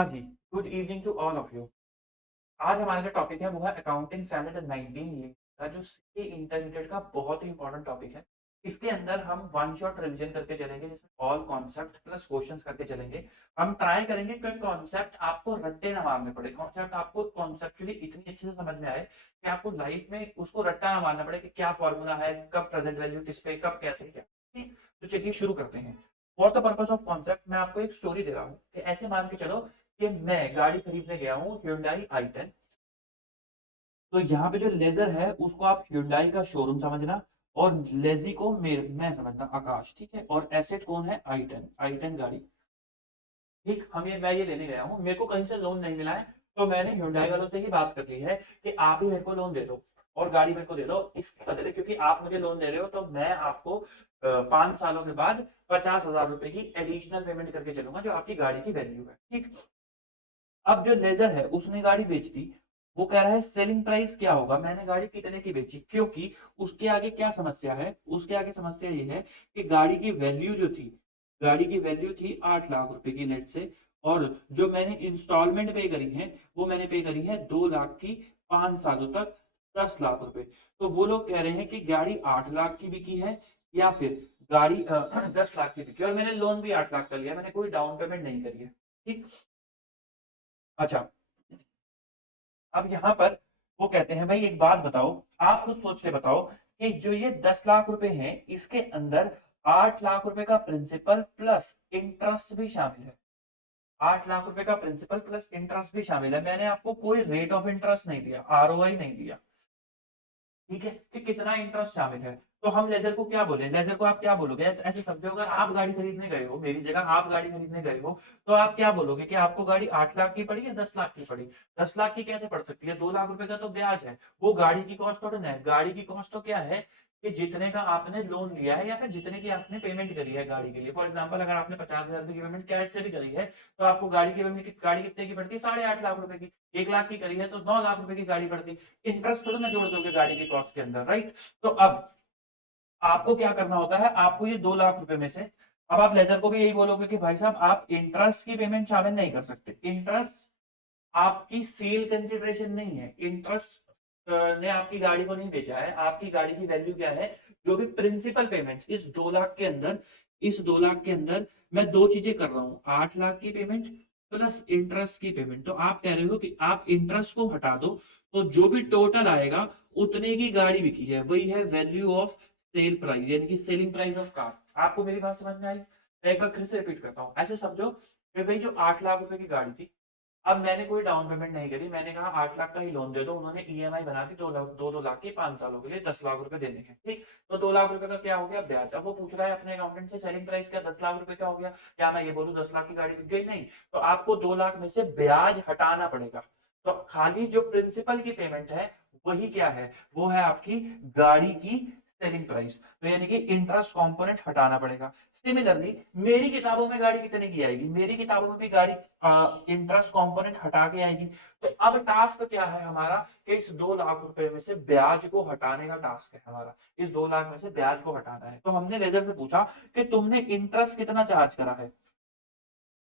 हाँ जी, good evening to all of you. आज हमारा जो टॉपिक है वो है अकाउंटिंग स्टैंडर्ड 19 ली का जो सीए इंटरमीडिएट का बहुत ही इंपॉर्टेंट टॉपिक है। इसके अंदर हम वन शॉट रिवीजन करके चलेंगे जिसमें ऑल कॉन्सेप्ट प्लस क्वेश्चंस करके चलेंगे। हम ट्राई करेंगे कि कॉन्सेप्ट आपको रट्टे ना मारने पड़े, कॉन्सेप्ट आपको कॉन्सेप्चुअली इतनी अच्छे से समझ में आए कि आपको लाइफ में उसको रट्टा ना मारना पड़े कि क्या फॉर्मूला है, कब प्रेजेंट वैल्यू किस पे, कब कैसे क्या। ठीक? तो चलिए शुरू करते हैं। For the purpose of concept मैं आपको एक स्टोरी दे रहा हूँ कि ऐसे मान के चलो कि मैं गाड़ी खरीदने गया हूँ Hyundai i10। तो यहाँ पे जो लेजर है उसको आप Hyundai का शोरूम समझना और लेजी को मैं समझना आकाश। ठीक है, और एसेट कौन है? आई टेन गाड़ी। ठीक, मैं ये लेने गया हूँ, मेरे को कहीं से लोन नहीं मिला है, तो मैंने Hyundai वालों से ही बात कर ली है कि आप ही मेरे को लोन दे दो और गाड़ी मेरे को दे दो इसके बदले, क्योंकि आप मुझे लोन दे रहे हो तो मैं आपको 5 सालों के बाद 50,000 रुपए की एडिशनल पेमेंट करके चलूंगा जो आपकी गाड़ी की वैल्यू है। ठीक, अब जो लेजर है उसने गाड़ी बेच दी, वो कह रहा है सेलिंग प्राइस क्या होगा, मैंने गाड़ी कितने की बेची, क्योंकि उसके आगे क्या समस्या है, उसके आगे समस्या ये है कि गाड़ी की वैल्यू जो थी, गाड़ी की वैल्यू थी 8 लाख रुपए की लेट से, और जो मैंने इंस्टॉलमेंट पे करी है वो मैंने पे करी है 2 लाख की, 5 सालों तक 10 लाख रुपए। तो वो लोग कह रहे हैं कि गाड़ी 8 लाख की बिकी है या फिर गाड़ी 10 लाख की बिकी, और मैंने लोन भी 8 लाख का लिया, मैंने कोई डाउन पेमेंट नहीं करी है। ठीक, अच्छा, अब यहाँ पर वो कहते हैं भाई एक बात बताओ, आप खुद सोच के बताओ कि जो ये 10 लाख रुपए हैं इसके अंदर 8 लाख रुपए का प्रिंसिपल प्लस इंटरेस्ट भी शामिल है। 8 लाख रुपए का प्रिंसिपल प्लस इंटरेस्ट भी शामिल है, मैंने आपको कोई रेट ऑफ इंटरेस्ट नहीं दिया, आरओआई नहीं दिया। ठीक है, कि कितना इंटरेस्ट शामिल है। तो हम लेजर को क्या बोले, लेजर को आप क्या बोलोगे, ऐसे समझो अगर आप गाड़ी खरीदने गए हो, मेरी जगह आप गाड़ी खरीदने गए हो, तो आप क्या बोलोगे कि आपको गाड़ी 8 लाख की पड़ी या 10 लाख की पड़ी? 10 लाख की कैसे पड़ सकती है? 2 लाख रुपए का तो ब्याज है, वो गाड़ी की कॉस्ट थोड़ी ना है। गाड़ी की कॉस्ट तो क्या है कि जितने का आपने लोन लिया है या फिर जितने की आपने पेमेंट करी है गाड़ी के लिए। फॉर एग्जाम्पल अगर आपने 50,000 की पेमेंट कैश से भी करी है तो आपको गाड़ी की पेमेंट, गाड़ी कितने की पड़ती है? 8.5 लाख रुपए की। 1 लाख की करी है तो 9 लाख रुपए की गाड़ी पड़ती, इंटरेस्ट थोड़ा ना जोड़ दोगे गाड़ी की कॉस्ट के अंदर, राइट? तो अब आपको क्या करना होता है, आपको ये 2 लाख रुपए में से, अब आप लेजर को भी यही बोलोगे कि भाई साहब आप इंटरेस्ट की पेमेंट शामिल नहीं कर सकते। इंटरेस्ट आपकी सेल कंसिडरेशन नहीं है, इंटरेस्ट ने आपकी गाड़ी को नहीं बेचा है, आपकी गाड़ी की वैल्यू क्या है? जो भी प्रिंसिपल पेमेंट इस 2 लाख के अंदर, इस 2 लाख के अंदर मैं दो चीजें कर रहा हूं, 8 लाख की पेमेंट प्लस इंटरेस्ट की पेमेंट। तो आप कह रहे हो कि आप इंटरेस्ट को हटा दो तो जो भी टोटल आएगा उतने की गाड़ी बिकी है, वही है वैल्यू ऑफ सेल प्राइस, यानी कि सेलिंग प्राइस ऑफ कार। आपको मेरी बात समझ में आई? मैं एक बार फिर से रिपीट करता हूँ, ऐसे समझो कि भाई जो 8 लाख रुपए की गाड़ी थी, अब मैंने कोई डाउन पेमेंट नहीं करी, मैंने कहा 8 लाख का ही लोन दे दो, उन्होंने ईएमआई बना दी 2 लाख की 5 सालों के लिए 10 लाख रुपए देने के। ठीक, तो 2 लाख रुपए का क्या हो गया? ब्याज। अब वो पूछ रहा है अपने अकाउंटेंट से सेलिंग प्राइस क्या 10 लाख रुपए क्या हो गया? क्या मैं ये बोलूं 10 लाख की गाड़ी बिक गई? नहीं, तो आपको 2 लाख में से ब्याज हटाना पड़ेगा। तो खाली जो प्रिंसिपल की पेमेंट है वही क्या है? वो है आपकी गाड़ी की सेलिंग प्राइस। तो यानी कि इंटरेस्ट कंपोनेंट हटाना पड़ेगा। सिमिलरली मेरी किताबों में गाड़ी कितने की आएगी? मेरी किताबों में भी गाड़ी इंटरेस्ट कंपोनेंट हटा के आएगी। तो अब टास्क क्या है हमारा कि इस 2 लाख रुपए में से ब्याज को हटाने का टास्क है हमारा। इस 2 लाख में से ब्याज को हटाना है। तो हमने लेजर से पूछा कि तुमने इंटरेस्ट कितना चार्ज करा है,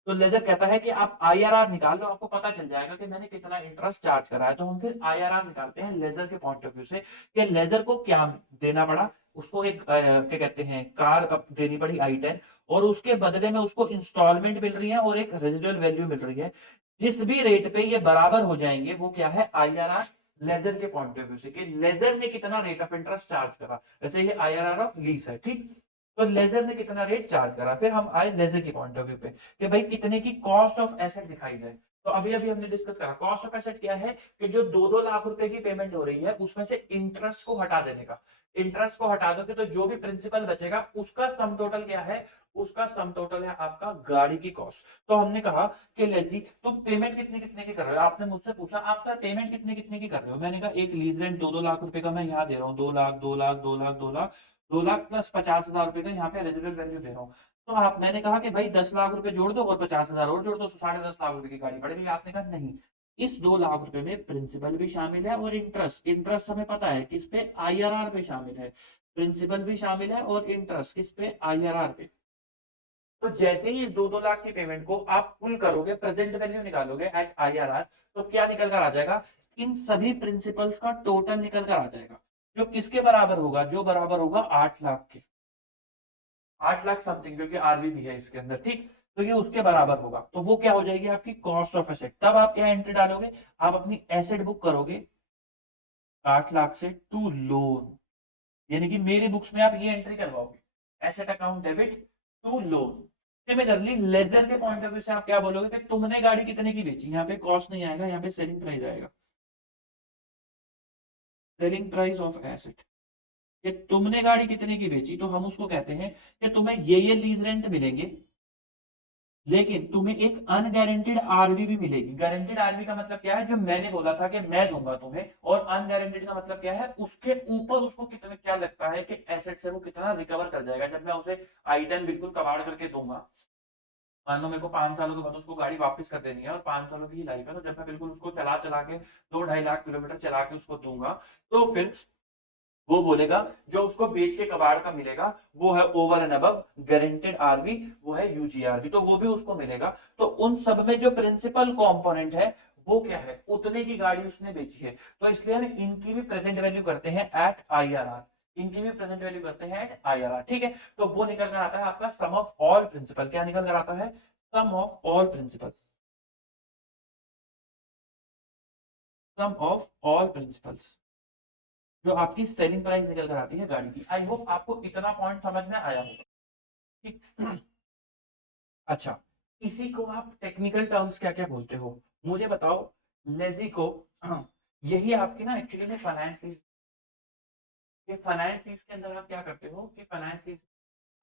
तो लेजर कहता है कि आप आईआरआर निकाल लो, आपको पता चल जाएगा कि मैंने कितना इंटरेस्ट चार्ज करा है। तो हम फिर आईआरआर निकालते हैं लेजर के पॉइंट ऑफ व्यू से कि लेजर को क्या देना पड़ा, उसको एक क्या कहते हैं कार देनी पड़ी आई 10, और उसके बदले में उसको इंस्टॉलमेंट मिल रही है और एक रेजिडुअल वैल्यू मिल रही है। जिस भी रेट पे ये बराबर हो जाएंगे वो क्या है? आईआरआर लेजर के पॉइंट ऑफ व्यू से कि लेजर ने कितना रेट ऑफ इंटरेस्ट चार्ज करा। जैसे ये आईआरआर ऑफ लीज है, ठीक, तो लेजर ने कितना रेट चार्ज करा। फिर हम आए लेजर के पॉइंट ऑफ व्यू पे कि भाई कितने की कॉस्ट ऑफ एसेट दिखाई जाए। तो अभी अभी हमने डिस्कस करा कॉस्ट ऑफ एसेट क्या है कि जो 2-2 लाख रुपए की पेमेंट हो रही है उसमें से इंटरेस्ट को हटा देने का। इंटरेस्ट को हटा दोगे तो जो भी प्रिंसिपल बचेगा उसका सम टोटल क्या है? उसका सम टोटल है आपका गाड़ी की कॉस्ट। तो हमने कहा कि लेजी तुम पेमेंट कितने कितने की कर रहे हो, आपने मुझसे पूछा आप सर पेमेंट कितने कितने की कर रहे हो, मैंने कहा एक लीज रेंट 2-2 लाख रुपए का मैं यहाँ दे रहा हूँ, 2 लाख 2 लाख 2 लाख 2 लाख, 2 लाख प्लस 50,000 रुपए का यहाँ पे रेजिडुअल वैल्यू दे रहा हूँ। तो आप, मैंने कहा कि भाई 10 लाख रुपए जोड़ दो और 50,000 और जोड़ दो तो 10.5 लाख रुपए की गाड़ी पड़ेगी। आपने कहा नहीं, इस 2 लाख रुपए में प्रिंसिपल भी शामिल है और इंटरेस्ट, इंटरेस्ट हमें पता है किस पे? आईआरआर पे शामिल है। प्रिंसिपल भी शामिल है और इंटरेस्ट किस पे? आईआरआर पे। तो जैसे ही इस 2-2 लाख की पेमेंट को आप पुल करोगे, प्रेजेंट वैल्यू निकालोगे एट आईआरआर, तो क्या निकल कर आ जाएगा, इन सभी प्रिंसिपल्स का टोटल निकल कर आ जाएगा, जो किसके बराबर होगा, जो बराबर होगा 8 लाख के, 8 लाख समथिंग, क्योंकि आरबी भी है इसके अंदर, ठीक। तो ये उसके बराबर होगा, तो वो क्या हो जाएगी आपकी कॉस्ट ऑफ एसेट। तब आप क्या एंट्री डालोगे, आप अपनी एसेट बुक करोगे 8 लाख से टू लोन, यानी कि मेरी बुक्स में आप ये एंट्री करवाओगे, asset account debit to loan. Similarly lessor के पॉइंट ऑफ व्यू से आप क्या बोलोगे कि तुमने गाड़ी कितने की बेची, यहाँ पे कॉस्ट नहीं आएगा, यहाँ पे सेलिंग प्राइस आएगा, सेलिंग प्राइस ऑफ एसेट। कि तुमने गाड़ी कितने की बेची, तो हम उसको कहते हैं कि तुम्हें ये लीज रेंट मिलेंगे, लेकिन तुम्हें एक अनगारंटेड आरवी भी मिलेगी। गारंटेड आरवी का मतलब क्या है, जो मैंने बोला था कि मैं दूंगा तुम्हें, और अनगारंटेड का मतलब क्या है, उसके ऊपर उसको कितना क्या लगता है कि एसेट से वो कितना रिकवर कर जाएगा। जब मैं उसे आइटम बिल्कुल कबाड़ करके दूंगा, मान लो मेरे को 5 सालों के बाद उसको गाड़ी वापस कर देनी है और 5 सालों की ही लाइफ है, तो जब मैं बिल्कुल उसको चला चला के 2-2.5 लाख किलोमीटर चला के उसको दूंगा, तो फिर वो बोलेगा जो उसको बेच के कबाड़ का मिलेगा वो है over and above guaranteed RV, वो है यूजीआरवी, तो वो भी उसको मिलेगा। तो उन सब में जो प्रिंसिपल कंपोनेंट है वो क्या है, उतने की गाड़ी उसने बेची है, तो इसलिए हम इनकी भी प्रेजेंट वैल्यू करते हैं एट आईआरआर, इनकी भी प्रेजेंट वैल्यू करते हैं एट आईआरआर, ठीक है। तो वो निकल कर आता है आपका सम ऑफ ऑल प्रिंसिपल, क्या निकल कर आता है, sum of all principle, sum of all principles, जो आपकी सेलिंग प्राइस निकल कर आती है गाड़ी की। आई होप आपको इतना पॉइंट समझ में आया होगा, ठीक। अच्छा, इसी को आप टेक्निकल टर्म्स क्या क्या बोलते हो, मुझे बताओ। लेजी को यही आपकी ना एक्चुअली में फाइनेंस लीज, ये फाइनेंस लीज के अंदर आप क्या करते हो कि फाइनेंस लीज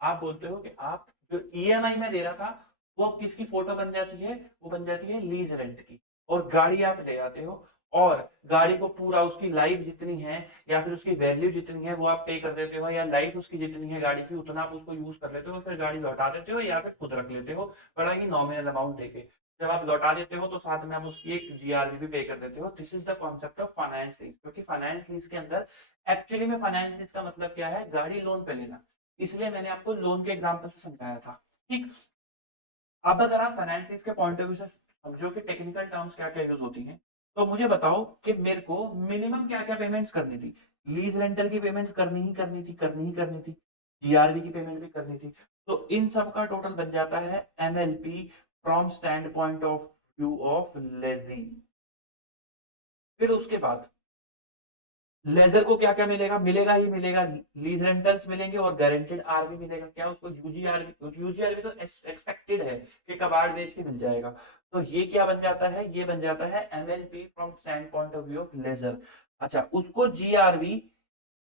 आप बोलते हो कि आप जो ईएमआई में दे रहा था वो अब किसकी फोटो बन जाती है, वो बन जाती है लीज रेंट की, और गाड़ी आप ले आते हो, और गाड़ी को पूरा उसकी लाइफ जितनी है या फिर उसकी वैल्यू जितनी है वो आप पे कर देते हो, या लाइफ उसकी जितनी है गाड़ी की उतना आप उसको यूज कर लेते हो, फिर गाड़ी लौटा देते हो या फिर खुद रख लेते हो बड़ा ही नॉमिनल अमाउंट देके। जब आप लौटा देते हो तो साथ में आप उसकी एक जीआरबी भी पे कर देते हो। This is the concept of finance lease, क्योंकि फाइनेंस लीज के अंदर एक्चुअली में फाइनेंस लीज का मतलब क्या है, गाड़ी लोन पे लेना, इसलिए मैंने आपको लोन के एग्जांपल से समझाया था, ठीक। अब अगर आप फाइनेंस लीज के पॉइंट ऑफ व्यू से समझो कि टेक्निकल टर्म्स क्या क्या यूज होती हैं, तो मुझे बताओ कि मेरे को मिनिमम क्या क्या पेमेंट्स करनी थी, लीज रेंटल की पेमेंट्स करनी ही थी, जीआरबी की पेमेंट भी करनी थी, तो इन सब का टोटल बन जाता है MLP from standpoint of view of lazy. फिर उसके बाद लेजर को क्या क्या मिलेगा, मिलेगा ही मिलेगा, लीज रेंटल्स मिलेंगे और गारंटेड आरवी मिलेगा, क्या उसको यूजीआरवी, यूजीआरवी तो एक्सपेक्टेड है कि कबाड़ बेच के मिल जाएगा, तो ये क्या बन जाता है, ये बन जाता है MLP from standpoint of view of lessor. अच्छा, उसको जीआरवी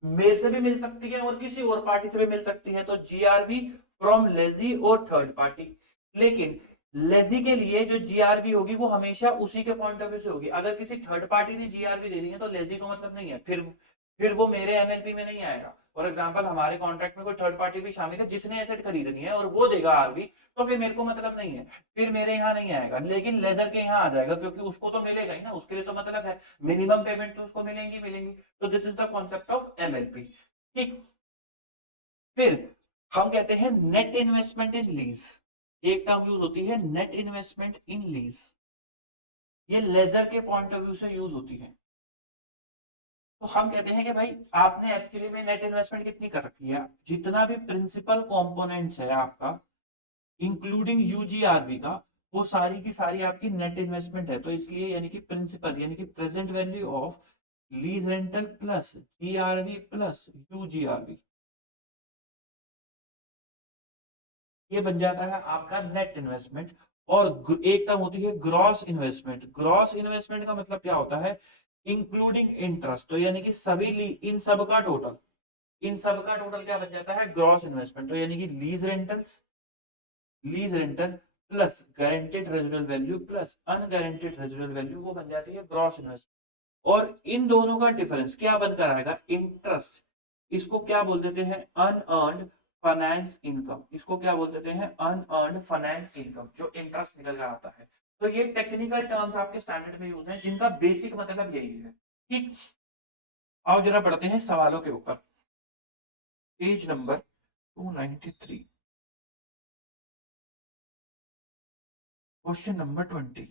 मेरे से भी मिल सकती है और किसी और पार्टी से भी मिल सकती है, तो जीआरवी फ्रॉम लेजी और थर्ड पार्टी, लेकिन लेजी के लिए जो जीआरवी होगी वो हमेशा उसी के पॉइंट ऑफ व्यू से होगी। अगर किसी थर्ड पार्टी ने जीआरवी दे दी है तो लेजी को मतलब नहीं है, फिर वो मेरे एमएलपी में नहीं आएगा। फॉर एग्जांपल हमारे कॉन्ट्रैक्ट में कोई थर्ड पार्टी भी शामिल है जिसने एसेट खरीदनी है और वो देगा आरवी, तो फिर मेरे को मतलब नहीं है, फिर मेरे यहाँ नहीं आएगा, लेकिन लेजर के यहाँ आ जाएगा क्योंकि उसको तो मिलेगा ही ना, उसके लिए तो मतलब है मिनिमम पेमेंट तो उसको मिलेंगी मिलेंगी। तो this is the concept of MLP, ठीक। फिर हम कहते हैं नेट इन्वेस्टमेंट इन लीज, एक टर्म यूज होती है नेट इन्वेस्टमेंट इन लीज, ये लेजर के पॉइंट ऑफ व्यू से यूज होती है। तो हम कहते हैं कि भाई आपने एक्चुअली में नेट इन्वेस्टमेंट कितनी कर रखी है, जितना भी प्रिंसिपल कंपोनेंट्स है आपका इंक्लूडिंग यूजीआरवी का, वो सारी की सारी आपकी नेट इन्वेस्टमेंट है, तो इसलिए यानी कि प्रिंसिपल यानी कि present value of lease rental plus GRV plus UGRV, ये बन जाता है आपका नेट इन्वेस्टमेंट। और एक टर्म होती है ग्रॉस इन्वेस्टमेंट, ग्रॉस इन्वेस्टमेंट का मतलब क्या होता है, इंक्लूडिंग इंटरेस्ट, तो यानी कि सभी इन सब का टोटल, इन सब का टोटल क्या बन जाता है ग्रॉस इन्वेस्टमेंट, तो यानी कि lease rental plus guaranteed residual value plus unguaranteed residual value, वो बन जाती है ग्रॉस इन्वेस्टमेंट। और इन दोनों का डिफरेंस क्या बनकर आएगा, इंटरेस्ट, इसको क्या बोल देते हैं अनअर्न्ड फाइनेंस इनकम, इसको क्या बोल देते हैं अनअर्न्ड फाइनेंस इनकम, जो इंटरेस्ट निकल कर आता है। तो ये टेक्निकल टर्म्स आपके स्टैंडर्ड में यूज हैं जिनका बेसिक मतलब यही है, ठीक। आओ जरा बढ़ते हैं सवालों के ऊपर, page number 293। Question number 20,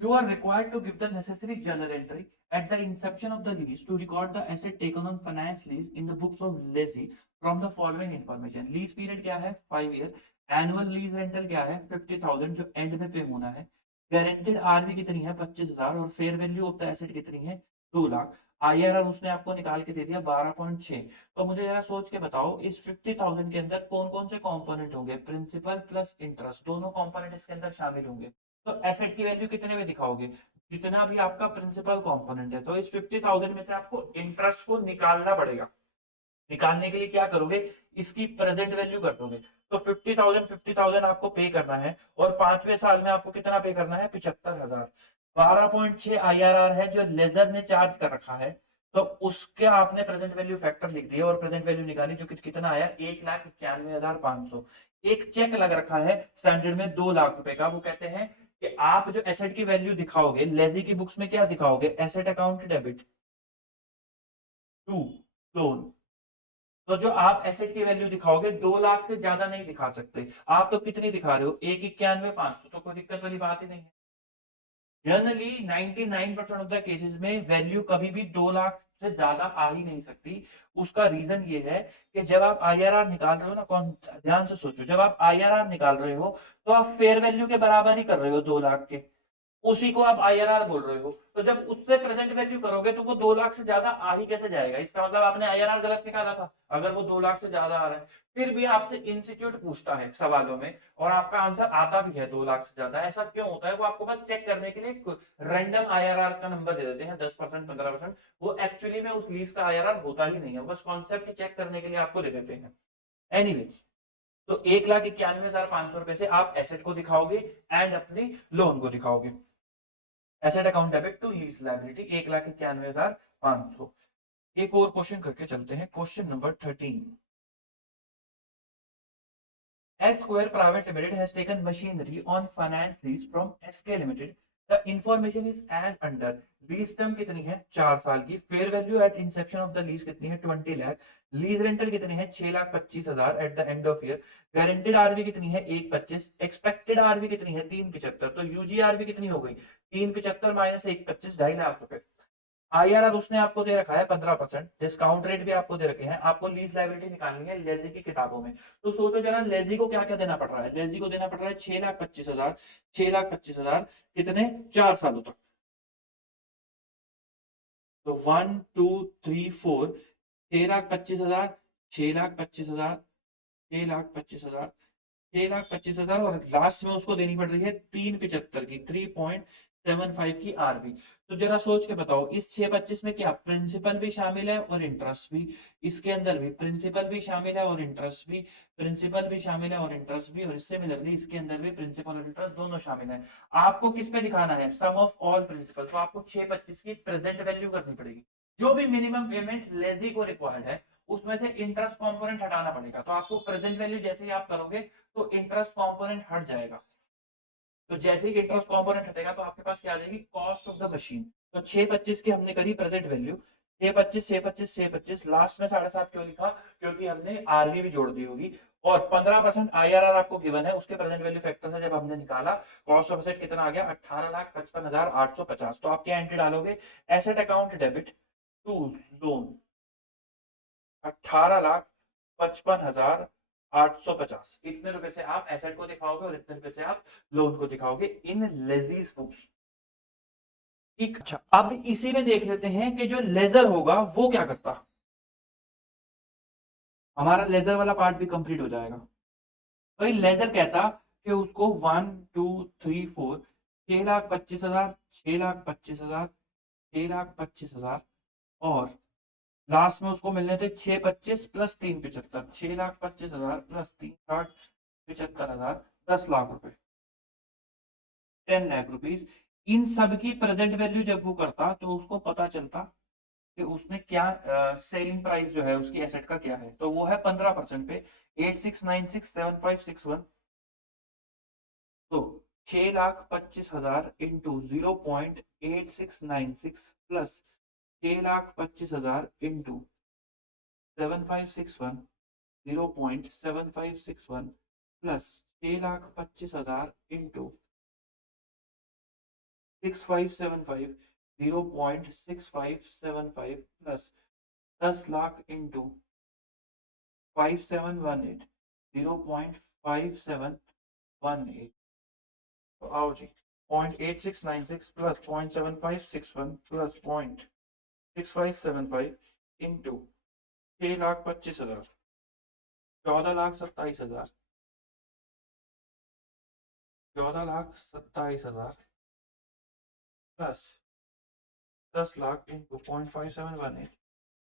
you are required to give the necessary journal entry at the inception of the lease to record the asset taken on finance lease in the books of lessee from the following information. Lease period क्या है 5 year, annual lease rental क्या है 50,000 जो and में पे होना है, guaranteed RV कितनी है 25,000 और fair value of the asset कितनी है 2 लाख, आईआरआर उसने आपको निकाल के दे दिया 12.6। तो मुझे जरा सोच के बताओ इस 50,000 के अंदर कौन कौन से कंपोनेंट होंगे, प्रिंसिपल प्लस इंटरेस्ट दोनों कंपोनेंट इसके अंदर शामिल होंगे। तो एसेट की वैल्यू कितने में दिखाओगे, जितना भी आपका प्रिंसिपल कंपोनेंट है। तो इस 50,000 में से आपको इंटरेस्ट को निकालना पड़ेगा। निकालने के लिए क्या करोगे, इसकी प्रेजेंट वैल्यू कर दोगे। तो 50,000 आपको पे करना है और 5वें साल में आपको कितना पे करना है 75,000। 12.6 आईआरआर है जो लेजर ने चार्ज कर रखा है, तो उसके आपने प्रेजेंट वैल्यू फैक्टर लिख दिया और प्रेजेंट वैल्यू निकाली जो कितना आया 1,91,500। एक चेक लग रखा है स्टैंडर्ड में 2 लाख रुपए का। वो कहते हैं कि आप जो एसेट की वैल्यू दिखाओगे लेजी की बुक्स में क्या दिखाओगे, asset account debit to loan. तो जो आप एसेट की वैल्यू दिखाओगे 2 लाख से ज्यादा नहीं दिखा सकते। आप तो कितनी दिखा रहे हो 1,91,500, तो कोई दिक्कत वाली बात ही नहीं है। जनरली 99% ऑफ द केसेस में वैल्यू कभी भी 2 लाख से ज्यादा आ ही नहीं सकती। उसका रीजन ये है कि जब आप आईआरआर निकाल रहे हो ना, कौन ध्यान से सोचो, जब आप आईआरआर निकाल रहे हो तो आप फेयर वैल्यू के बराबर ही कर रहे हो 2 लाख के, उसी को आप आईआरआर बोल रहे हो। तो जब उससे प्रेजेंट वैल्यू करोगे तो वो 2 लाख से ज्यादा आ ही कैसे जाएगा, इसका मतलब आपने आईआरआर गलत निकाला था अगर वो 2 लाख से ज्यादा आ रहा है। फिर भी आपसे इंस्टीट्यूट पूछता है सवालों में और आपका आंसर आता भी है 2 लाख से ज्यादा। ऐसा क्यों होता है, वो आपको बस चेक करने के लिए रैंडम आईआरआर का नंबर दे देते हैं 10% 15%। वो एक्चुअली में उस लीज का आईआरआर होता ही नहीं है, बस कॉन्सेप्ट चेक करने के लिए आपको दे देते हैं। एनीवे, तो 1,91,500 रुपए से आप एसेट को दिखाओगे एंड अपनी लोन को दिखाओगे। Asset account debit to lease liability 1,91,500। एक और क्वेश्चन करके चलते हैं, question number 13। S Square Private Limited has taken machinery on finance lease from SK Limited. The information is as under. Lease term कितनी है 4 साल की, fair value at inception of the lease कितनी है 20 लाख, लीज रेंटल कितनी है 6,25,000 at the end of year, guaranteed RV कितनी है 1,25, एक्सपेक्टेड आरवी कितनी है 3,75। तो यूजी आरवी कितनी हो गई 3,75 माइनस 1,25 2.5 लाख रुपए। आईआरआर उसने आपको दे रखा है 15%, डिस्काउंट रेट भी आपको दे रखे हैं। आपको लीज लायबिलिटी निकालनी है लेजी की किताबों में। तो सोचो जरा लेजी को क्या क्या देना पड़ रहा है, लेजी को देना पड़ रहा है 6,25,000, 6,25,000 कितने 4 सालों तक। तो 1 2 3 4, 6,25,000, 6,25,000, 6,25,000, 6,25,000 और लास्ट में उसको देनी पड़ रही है 3,75 की 3.75 की आरवी। तो जरा सोच के बताओ इस 6,25 में क्या प्रिंसिपल भी शामिल है और इंटरेस्ट भी, इसके अंदर भी प्रिंसिपल भी शामिल है और इंटरेस्ट भी, प्रिंसिपल भी शामिल है और इंटरेस्ट भी, और सिमिलरली इसके अंदर भी प्रिंसिपल और इंटरेस्ट दोनों शामिल है। आपको किस पे दिखाना है, सम ऑफ ऑल प्रिंसिपल। तो आपको 6,25 की प्रेजेंट वैल्यू करनी पड़ेगी। जो भी मिनिमम पेमेंट लेजी को रिक्वायर्ड है उसमें से इंटरेस्ट कंपोनेंट हटाना पड़ेगा। तो आपको प्रेजेंट वैल्यू जैसे ही आप करोगे तो इंटरेस्ट कंपोनेंट हट जाएगा। तो जैसे ही इंटरेस्ट कंपोनेंट हटेगा तो आपके पास क्या आ जाएगी कॉस्ट ऑफ द मशीन। तो 6,25 की हमने करी प्रेजेंट वैल्यू, 6,25 6,25 6,25, लास्ट में 7.5 क्यों लिखा, क्योंकि हमने आरवी भी जोड़ दी होगी। और 15% आईआरआर आपको गिवन है, उसके प्रेजेंट वैल्यू फैक्टर से जब हमने निकाला कॉस्ट ऑफ एसेट कितना आ गया 18,55,850। तो आप क्या एंट्री डालोगे, asset account debit to loan 18,55,850। इतने रुपए से आप एसेट को दिखाओगे और इतने रुपए से आप लोन को दिखाओगे इन लेजीज बुक्स। ठीक, अच्छा अब इसी में देख लेते हैं कि जो लेजर होगा वो क्या करता। हमारा लेजर वाला पार्ट भी कंप्लीट हो जाएगा। भाई लेजर कहता कि उसको 1 2 3 4, 6,25,000, 6,25,000, 6,25,000 और लास्ट में उसको मिलने थे 6,25 प्लस 3,75, 6,25,000 प्लस 3,75,000, 10 लाख रुपए, 10 लाख रुपीज। इन सब की प्रेजेंट वैल्यू जब वो करता तो उसको पता चलता कि उसने क्या सेलिंग प्राइस जो है उसकी एसेट का क्या है। तो वो है 15% पे 86967561। तो 6,25,000 into 0.8696 plus 6,25,000 into 7561, 0.7561 plus 6,25,000 into 6575 0.6575 plus 10 lakh into 5718 0.5718। तो आओ जी 0.8696 plus 0.7561 plus 0.6575 into 6,25,000 14,27,000 14,27,000 plus 10 lakh into 0.5718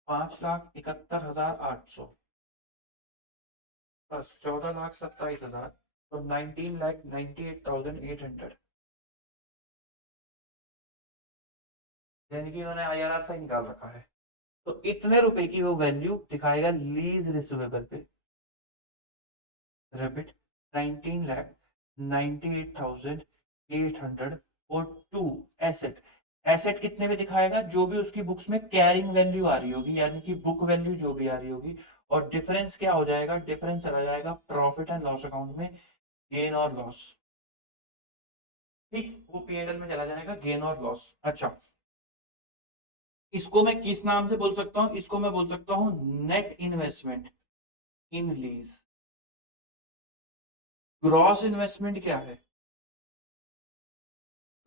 5,71,800 plus 14,27,000 तो 19,98,800 यानी कि इन्होंने IRR से निकाल रखा है। तो इतने रुपए की वो वैल्यू दिखाएगा लीज रिसीवेबल पे। रेपिट 19,98,800 और 2 एसेट। एसेट कितने में दिखाएगा? जो भी उसकी बुक्स में कैरिंग वैल्यू आ रही होगी, यानी कि बुक वैल्यू जो भी आ रही होगी। और डिफरेंस क्या हो जाएगा? डिफरेंस चला जाएगा प्रॉफिट एंड लॉस अकाउंट में, गेन और लॉस। ठीक, वो P&L में चला जाएगा गेन और लॉस। अच्छा, इसको मैं किस नाम से बोल सकता हूं? इसको मैं बोल सकता हूं नेट इन्वेस्टमेंट इन लीज। ग्रॉस इन्वेस्टमेंट क्या है?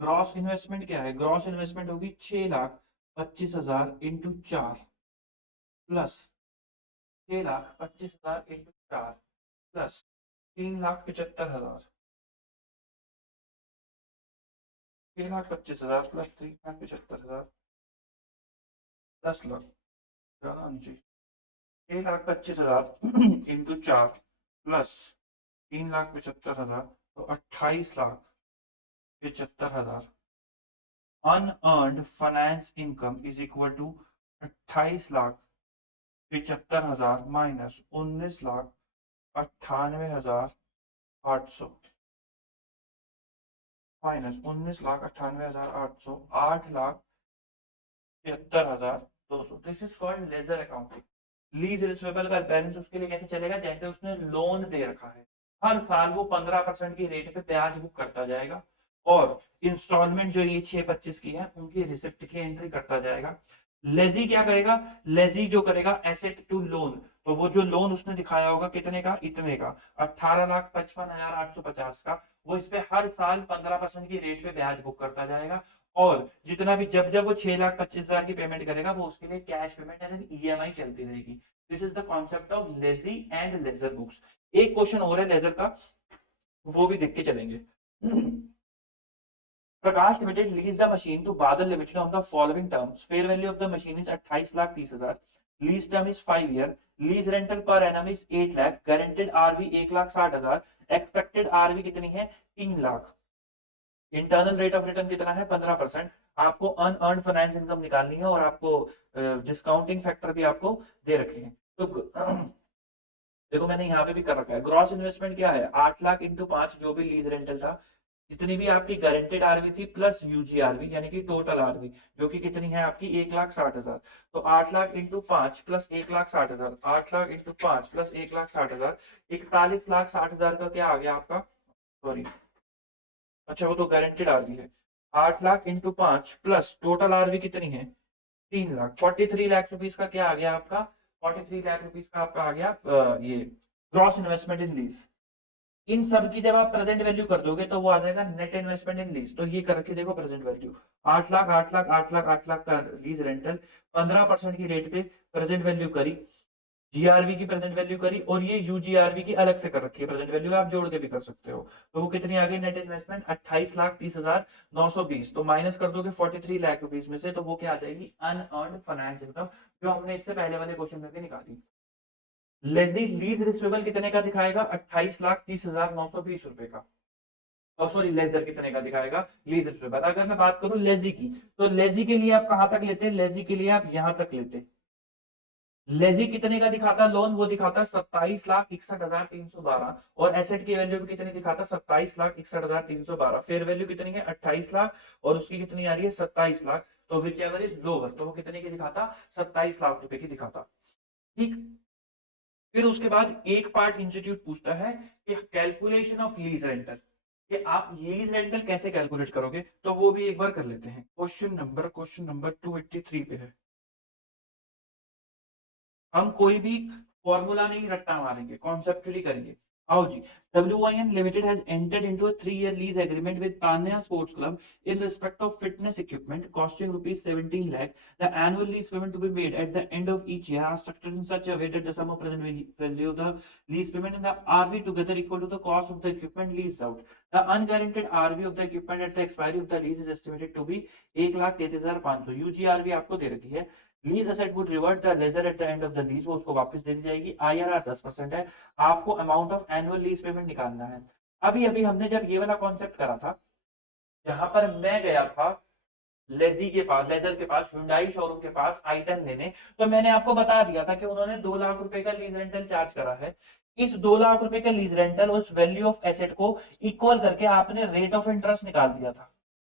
ग्रॉस इन्वेस्टमेंट क्या है? ग्रॉस इन्वेस्टमेंट होगी 6,25,000 into 4 plus 6,25,000 into 4 plus 3,75,000। 6,25,000 plus 3,75,000 10 lakh, ज्यादा नहीं चाहिए। 6,25,000 इंटू 4 प्लस 3,75,000 तो 28,75,000। Unearned finance income is equal to 28,75,000 minus 19,98,800 minus 19,98,800 8,73,200। This is called lessor accounting. Lease receivable का बैलेंस उसके लिए कैसे चलेगा? जैसे उसने लोन दे रखा है, हर साल वो 15% की रेट पे ब्याज बुक करता जाएगा और इंस्टॉलमेंट जो ये 6-25 की है उनकी रिसिप्ट की एंट्री करता जाएगा। लेजी क्या करेगा? लेजी जो करेगा एसेट टू लोन, तो वो जो लोन उसने दिखाया होगा कितने का? इतने का 18,55,850 का, वो इस पे हर साल 15% की रेट पे ब्याज बुक करता जाएगा। और जितना भी जब जब वो 6,25,000 की पेमेंट करेगा वो उसके लिए cash payment as an EMI चलती रहेगी। This is the concept of lessee and lessor books. एक क्वेश्चन और है लेजर का, वो भी देख के चलेंगे। Prakash limited lease the machine to Badal limited on the following terms. Fair value of the machine is 28,30,000। Lease term is 5 year. Lease rental per annum is 8 lakh. Guaranteed RV 1,60,000। Expected RV कितनी है? 3 lakh. Internal rate of return कितना है? 15%। आपको unearned finance income निकालनी है और आपको discounting factor भी आपको दे रखे हैं। तो देखो मैंने यहाँ पे भी कर रखा है। ग्रॉस इन्वेस्टमेंट क्या है? 8 लाख इंटू 5 जो भी लीज रेंटल था, जितनी भी आपकी गारंटेड RV थी प्लस UGRV यानी कि टोटल RV जो कि कितनी है आपकी? 1,60,000। तो 8 lakh into 5 plus 1,60,000, 8 lakh into 5 plus 1,60,000, 41,60,000 का क्या आ गया आपका? सॉरी, अच्छा वो तो गारंटेड RV है। 8 lakh into 5 plus total RV कितनी है? 3 लाख। 43 लाख रुपीज का क्या आ गया आपका? 43 लाख रुपीज का आपका आ गया ये ग्रॉस इन्वेस्टमेंट इन लीज। इन सब की जब आप प्रेजेंट वैल्यू कर दोगे तो वो आ जाएगा नेट इन्वेस्टमेंट इन लीज। तो ये करके देखो प्रेजेंट वैल्यू 8 लाख 8 लाख 8 लाख 8 लाख का लीज रेंटल 15% की रेट पे प्रेजेंट वैल्यू करी, GRV की प्रेजेंट वैल्यू करी और ये UGRV की अलग से कर रखी है प्रेजेंट वैल्यू, आप जोड़ के भी कर सकते हो। तो वो कितनी आ गई नेट इन्वेस्टमेंट? 28,30,920। तो माइनस कर दोगे 43 लाख रुपीज में से, तो वो क्या आ जाएगी? अनअर्न्ड फाइनेंस इनकम, जो हमने इससे पहले वाले क्वेश्चन में भी निकाली। लेजी लीज रिसीवेबल कितने का दिखाएगा? 28,30,920 रुपए का। और सॉरी लेजर कितने का दिखाएगा? Lease receivable. अगर मैं बात करूं लेजी की, तो लेजी के लिए आप कहां तक लेते? लेजी के लिए आप यहां तक लेते। लेजी कितने का दिखाता लोन? वो दिखाता 27,61,312 और एसेट की वैल्यू भी कितनी दिखाता? 27,61,312। फेयर वैल्यू कितनी है? 28 लाख और उसकी कितनी आ रही है? 27 लाख। तो विच एवर इज लोअर, तो वो कितने की दिखाता? 27 लाख रुपए की दिखाता। ठीक, फिर उसके बाद एक पार्ट इंस्टीट्यूट पूछता है कि कैलकुलेशन ऑफ लीज रेंटल, कि आप लीज रेंटल कैसे कैलकुलेट करोगे, तो वो भी एक बार कर लेते हैं। क्वेश्चन नंबर 283 पे है। हम कोई भी फॉर्मूला नहीं रट्टा मारेंगे, कॉन्सेप्चुअली करेंगे। आओ जी। WYN Limited has entered into a 3-year lease agreement with Tanya Sports Club in respect of fitness equipment costing rupees 17 lakh. The annual lease payment to be made at the end of each year are structured in such a way that the sum of present value of the lease payment and the RV together equal to the cost of the equipment leased out. The unguaranteed RV of the equipment at the expiry of the lease is estimated to be 1,33,500. UGRV आपको दे रखी है। Lease asset would revert the lessor at the end of the lease, वो उसको वापस दे दी जाएगी। IRR 10% है। आपको amount of annual lease payment निकालना है। अभी अभी हमने जब ये वाला कॉन्सेप्ट करा था, जहां पर मैं गया था लेजर के पास, हुंडई शोरूम के पास i10 लेने, तो मैंने आपको बता दिया था कि उन्होंने 2 लाख रुपए का लीज रेंटल चार्ज करा है। इस 2 लाख रुपए का लीज रेंटल उस वैल्यू ऑफ एसेट को इक्वल करके आपने रेट ऑफ इंटरेस्ट निकाल दिया था।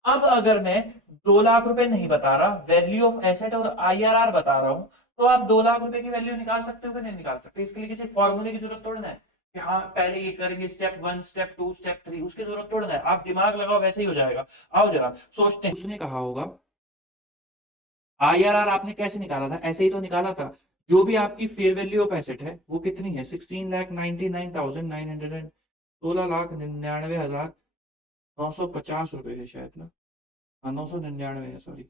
अब अगर मैं 2 लाख रुपए नहीं बता रहा, वैल्यू ऑफ एसेट और IRR बता रहा हूं, तो आप 2 लाख रुपए की वैल्यू निकाल सकते हो कि नहीं निकाल सकते? इसके लिए किसी फॉर्मूले की जरूरत थोड़ी ना है कि हाँ पहले ये करेंगे स्टेप 1, स्टेप 2, स्टेप 3, उसकी जरूरत थोड़ी ना है। आप दिमाग लगाओ, वैसे ही हो जाएगा। आओ जरा सोचते हैं। उसने कहा होगा IRR आपने कैसे निकाला था? ऐसे ही तो निकाला था। जो भी आपकी फेयर वैल्यू ऑफ एसेट है वो कितनी है? 16,99,900, 16,99,950 रुपए है शायद ना। 999 है, सॉरी।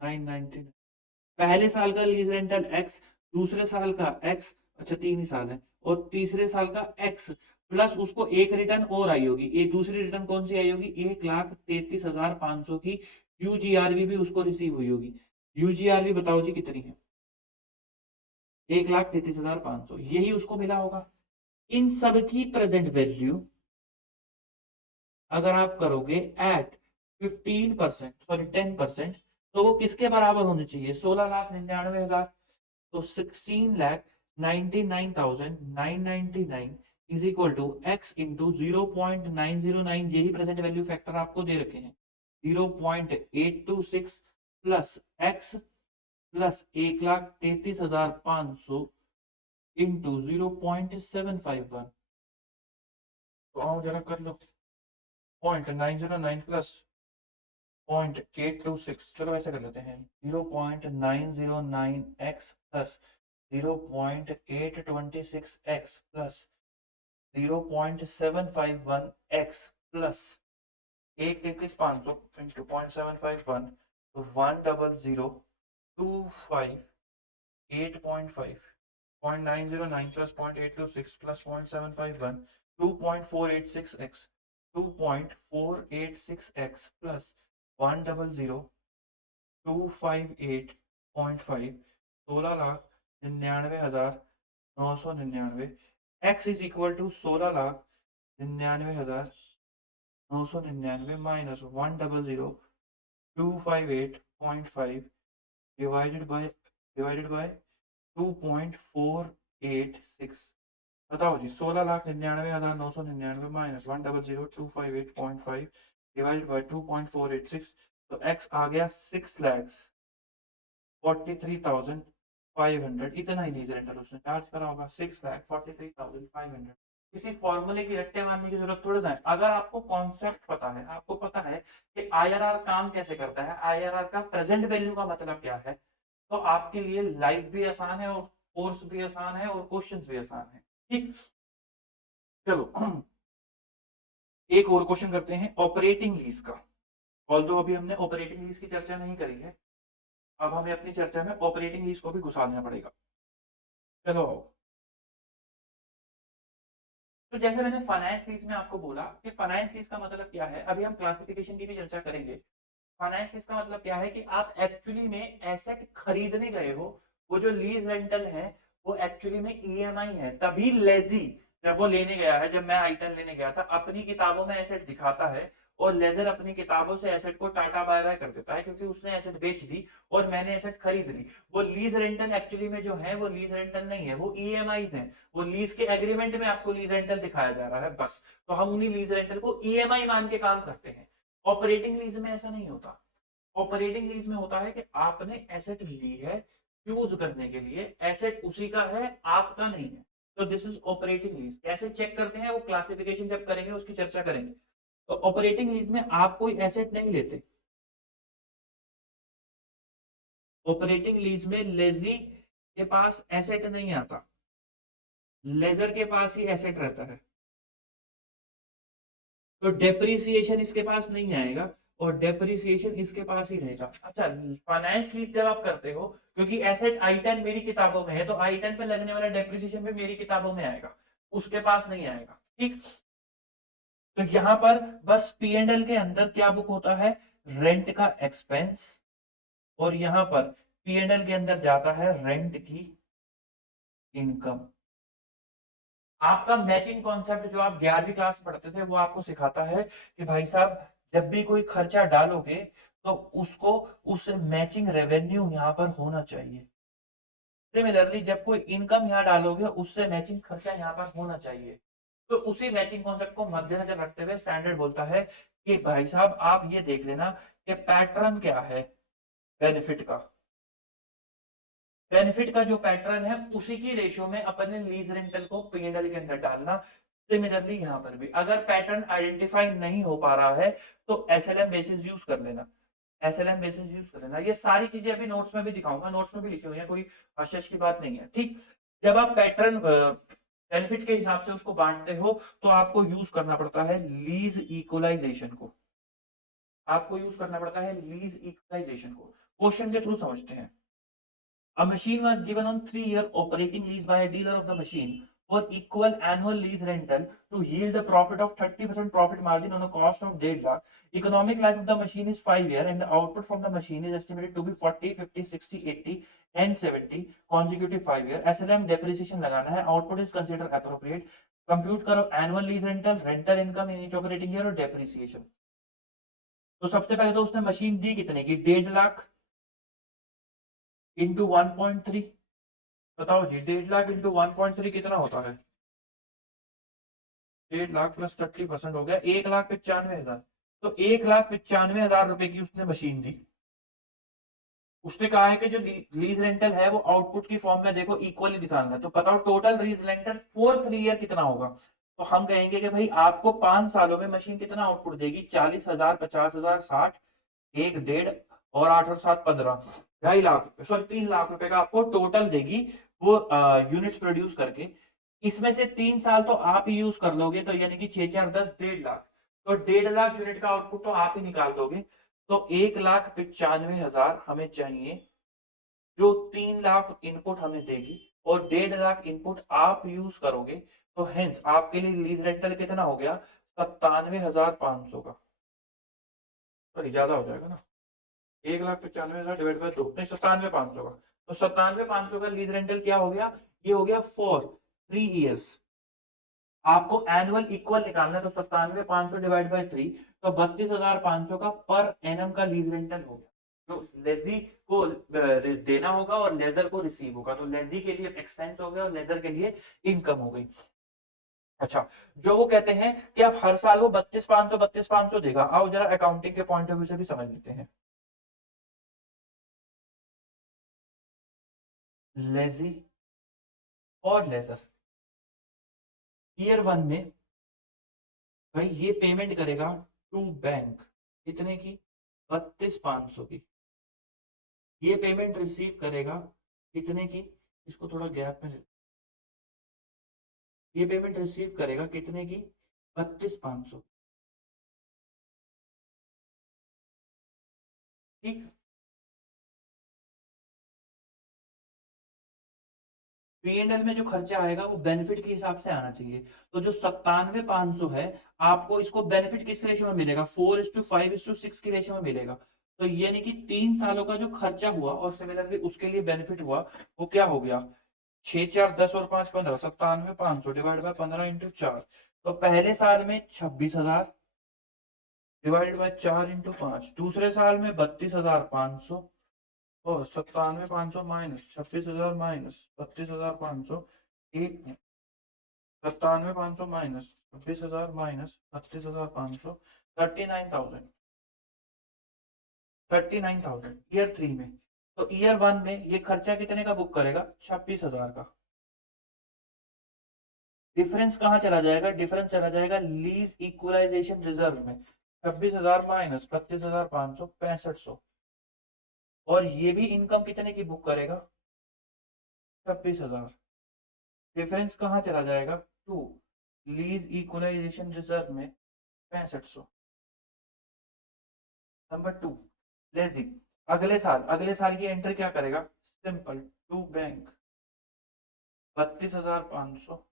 990। पहले साल का लीज रेंटल एक्स, दूसरे साल का एक्स, अच्छा 3 ही साल है, और तीसरे साल का एक्स, प्लस उसको एक रिटर्न और आई होगी। एक दूसरी रिटर्न कौन सी आई होगी? 1,33,500 की UGRV भी उसको रिसीव हुई होगी। UGRV बताओ जी कितनी है? 1,33,500, यही उसको मिला होगा। इन सब की प्रेजेंट वैल्यू अगर आप करोगे एट 15%, सॉरी 10%, तो वो किसके बराबर होनी चाहिए? 16,99,000। तो 16,99,999 is equal to X into 0.909। यही प्रेजेंट वैल्यू फैक्टर आपको दे रखे हैं। 0.826 प्लस एक्स प्लस 1,33,500 इंटू 0.751। तो आओ जरा कर लो। 0.909 प्लस 0.826, चलो ऐसे कर लेते हैं। 0.909x plus 0.826x plus 0.751x plus 1,33,500 into 0.751, तो 100,258.5। 0.909 plus 0.826 plus 0.751, 2.486x, 2.486x plus 100,258.5, 16,99,999। x is equal to 16,99,999 minus 100,258.5 divided by 2.486। बताओ जी, 16,99,999 माइनस 100,258.5 डिवाइडेड बाय 2.486, तो x आ गया 6,43,500। इतना ही लीज रेंटल उसने चार्ज करा होगा, 6,43,500। किसी फॉर्मूले की रट्टे मारने की जरूरत थोड़ी ना है। अगर आपको कॉन्सेप्ट पता है, आपको पता है कि IRR काम कैसे करता है, IRR का प्रेजेंट वैल्यू का मतलब क्या है, तो आपके लिए लाइफ भी आसान है और कोर्स भी आसान है और क्वेश्चंस भी आसान है। ठीक, चलो एक और क्वेश्चन करते हैं ऑपरेटिंग लीज का। ऑल्दो अभी हमने ऑपरेटिंग लीज की चर्चा नहीं करी है, अब हमें अपनी चर्चा में ऑपरेटिंग लीज को भी घुसा देना पड़ेगा। चलो आओ। तो जैसे मैंने फाइनेंस लीज में आपको बोला कि फाइनेंस लीज का मतलब क्या है, अभी हम क्लासिफिकेशन की भी चर्चा करेंगे। फाइनेंस लीज का मतलब क्या है कि आप एक्चुअली में एसेट खरीदने गए हो, वो जो लीज रेंटल है वो एक्चुअली में EMI है। तभी लेजी जब वो लेने गया है, जब मैं i10 लेने गया था, अपनी किताबों में एसेट दिखाता है और लेजर अपनी किताबों से एसेट को टाटा बाय बाय कर देता है, क्योंकि उसने एसेट बेच दी और मैंने एसेट खरीद ली। वो लीज रेंटल एक्चुअली में जो है वो लीज रेंटल नहीं है, वो EMI है। वो लीज के एग्रीमेंट में आपको लीज रेंटल दिखाया जा रहा है बस, तो हम उन्हीं लीज रेंटल को EMI मान के काम करते हैं। ऑपरेटिंग लीज में ऐसा नहीं होता। ऑपरेटिंग लीज में होता है कि आपने एसेट ली है यूज करने के लिए, एसेट उसी का है, आपका नहीं है, तो दिस इज ऑपरेटिंग लीज। कैसे चेक करते हैं वो क्लासिफिकेशन जब करेंगे उसकी चर्चा करेंगे। तो ऑपरेटिंग लीज में आप कोई एसेट नहीं लेते, ऑपरेटिंग लीज में लेजी के पास एसेट नहीं आता, लेजर के पास ही एसेट रहता है, तो डेप्रिसिएशन इसके पास नहीं आएगा और डेप्रिसिएशन इसके पास ही रहेगा। अच्छा, फाइनेंस लीज जब आप करते हो, क्योंकि एसेट I10 मेरी किताबों में है, तो I10 पे लगने वाला डेप्रिसिएशन भी मेरी किताबों में आएगा, उसके पास नहीं आएगा। ठीक, तो यहां पर बस P&L के अंदर क्या बुक होता है, रेंट का एक्सपेंस, और यहां पर P&L के अंदर जाता है रेंट की इनकम। आपका मैचिंग कॉन्सेप्ट जो आप 11वीं क्लास पढ़ते थे वो आपको सिखाता है कि भाई साहब जब भी कोई खर्चा डालोगे तो उसको उस मैचिंग रेवेन्यू यहां पर होना चाहिए। सिमिलरली जब कोई इनकम यहां डालोगे उससे मैचिंग खर्चा यहां पर होना चाहिए। तो उसी मैचिंग कॉन्सेप्ट को मद्देनजर रखते हुए स्टैंडर्ड बोलता है कि भाई साहब आप ये देख लेना कि पैटर्न क्या है बेनिफिट का, बेनिफिट का जो पैटर्न है उसी की रेशियो में अपने लीज रेंटल को P&L के अंदर डालना। सिमिलरली यहां पर भी अगर पैटर्न आइडेंटिफाई नहीं हो पा रहा है तो SLM बेसिस यूज कर लेना, SLM बेसिस यूज कर लेना। ये सारी चीजें अभी नोट्स में भी दिखाऊंगा, नोट्स में भी लिखी हुई है, कोई आश्चर्य की बात नहीं है। ठीक, जब आप पैटर्न बेनिफिट के हिसाब से उसको बांटते हो तो आपको यूज करना पड़ता है लीज इक्वलाइजेशन को, आपको यूज करना पड़ता है लीज इक्वलाइजेशन को। क्वेश्चन के थ्रू समझते हैं। A machine was given on 3-year operating lease by a dealer of the machine for equal annual lease rental to yield a profit of 30% profit margin on a cost of 1.5 lakh. Economic life of the machine is 5 years and the output from the machine is estimated to be 40, 50, 60, 80 and 70 consecutive 5 year. SLM depreciation लगाना है, output is considered appropriate. Compute करो annual lease rental, rental income in each operating year और depreciation। तो सबसे पहले तो उसने machine दी कितने की, 1.5 लाख इंटू 1.3। बताओ जी 1.5 लाख इंटू 1.3 कितना होता है, 1.5 लाख प्लस 30% हो गया 1,95,000। तो 1,95,000 रुपए की उसने मशीन दी। उसने कहा है कि जो लीज रेंटल है वो आउटपुट की फॉर्म में देखो इक्वली दिखाना है। तो बताओ total lease rental for 3 year कितना होगा। तो हम कहेंगे कि भाई आपको 5 सालों में मशीन कितना आउटपुट देगी, 40,000, 50,000, 60, 1, 1.5 और 8 और 7 15, 2.5 लाख, सॉरी 3 लाख रुपए का आपको टोटल देगी वो यूनिट्स प्रोड्यूस करके। इसमें से 3 साल तो आप ही यूज कर लोगे, तो यानी कि 6 4 10 1.5 लाख, तो 1.5 लाख यूनिट का आउटपुट तो आप ही निकाल दोगे। तो 1,95,000 हमें चाहिए जो 3 लाख इनपुट हमें देगी और 1.5 लाख इनपुट आप यूज करोगे। तो हेंस आपके लिए लीज रेंटल कितना हो गया, 97,500 का, सॉरी ज्यादा हो जाएगा ना, 1,95,000 डिवाइड बाय 2, नहीं 97,500 का। तो 97,500 का लीज रेंटल क्या हो गया, ये हो गया फॉर 3 ईयर्स। आपको एनुअल इक्वल निकालना है, तो 97,500 डिवाइड बाय 3, तो 32,500 का पर एनम का लीज रेंटल हो गया, जो लेजी को देना होगा और लेजर को रिसीव होगा। तो लेजी के लिए एक्सपेंस हो गया और लेजर के लिए इनकम हो गई। अच्छा, जो वो कहते हैं कि आप हर साल वो 32,500 देगा, आओ जरा अकाउंटिंग के पॉइंट ऑफ व्यू से भी समझ लेते हैं। लेजी और लेजर ईयर 1 में भाई ये पेमेंट करेगा टू बैंक कितने की, 32,500 की। ये पेमेंट रिसीव करेगा कितने की, इसको थोड़ा गैप में, ये पेमेंट रिसीव करेगा कितने की, 32,500। ठीक, P&L में जो खर्चा आएगा वो बेनिफिट के हिसाब से आना चाहिए। तो जो 97,500 है, आपको इसको बेनिफिट किस रेशियो में मिलेगा, 4:5:6 की रेशियो में मिलेगा। तो यानी कि 3 सालों का जो खर्चा हुआ और सिमिलरली उसके लिए बेनिफिट हुआ, वो क्या हो गया, 6 4 10 और 5 15, 97,500 डिवाइड बाय 15 इंटू 4। तो पहले साल में 26,000 डिवाइड बाय 4 इंटू 5, दूसरे साल में 32,500 और 97,500 माइनस 26,000 माइनस 32,500, एक 97,500 माइनस 26,000 माइनस 32,500, 39,000। 39,000 ईयर 3 में। तो ईयर 1 में ये खर्चा कितने का बुक करेगा? 26,000 का। डिफरेंस कहाँ चला जाएगा? डिफरेंस चला जाएगा लीज इक्वलाइजेशन रिजर्व में। 26,000 माइनस 32,500, 6500। और ये भी इनकम कितने की बुक करेगा? 26,000। डिफरेंस कहाँ चला जाएगा? टू लीज इक्वलाइजेशन रिजर्व में 6500। Number 2 leasing. अगले साल की एंट्री क्या करेगा? Simple to bank 32,500।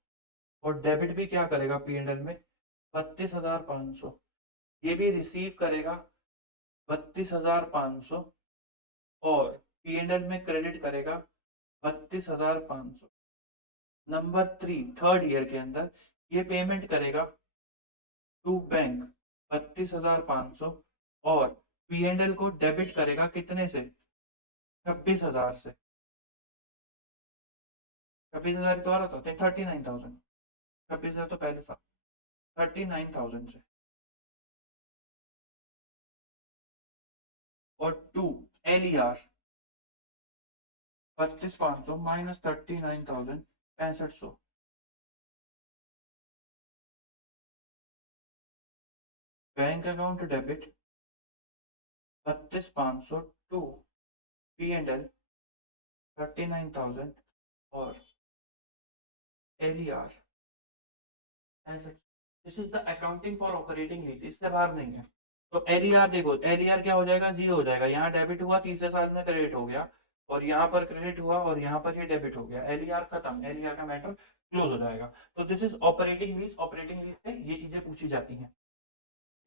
और डेबिट भी क्या करेगा P&L में? 32,500। ये भी रिसीव करेगा 32,500 और P&L में क्रेडिट करेगा 32,500। नंबर 3 थर्ड ईयर के अंदर ये पेमेंट करेगा टू बैंक 32,500 और P&L को डेबिट करेगा कितने से? 26,000 से। 26,000 तो आ रहा था 39,000। 26,000 तो पहले था 39,000 से। और 2 LER 32,500 minus 39,000, 6500। Bank account debit 32,500 to P&L 39,000 और LER 65। This is the accounting for operating lease, इससे बाहर नहीं है। तो LER देखो, LER क्या हो जाएगा? 0 हो जाएगा। यहाँ डेबिट हुआ, तीसरे साल में क्रेडिट हो गया, और यहाँ पर क्रेडिट हुआ और यहाँ पर ये डेबिट हो गया। LER खत्म, LER का मैटर क्लोज हो जाएगा। तो this is operating lease. Operating lease पे ये चीजें पूछी जाती हैं।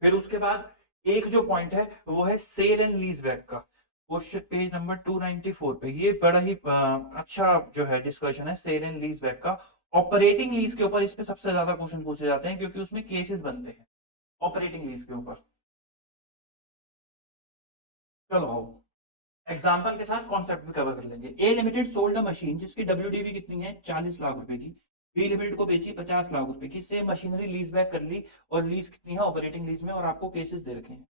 फिर उसके बाद एक जो पॉइंट है वो है सेल एंड लीज बैक का। क्वेश्चन पेज नंबर 294 पे ये बड़ा ही अच्छा जो है डिस्कशन है सेल एंड लीज बैक का। ऑपरेटिंग लीज के ऊपर इस पे सबसे ज्यादा क्वेश्चन पूछे जाते हैं क्योंकि उसमें केसेस बनते हैं ऑपरेटिंग लीज के ऊपर। चलो आओ एग्जाम्पल के साथ कॉन्सेप्ट भी कवर कर लेंगे। ए लिमिटेड सोल्ड अ मशीन जिसकी WDV कितनी है? 40 लाख रुपए की। बी लिमिटेड को बेची 50 लाख रुपए की। सेम मशीनरी लीज बैक कर ली और लीज कितनी है ऑपरेटिंग लीज में, और आपको केसेस दे रखे हैं।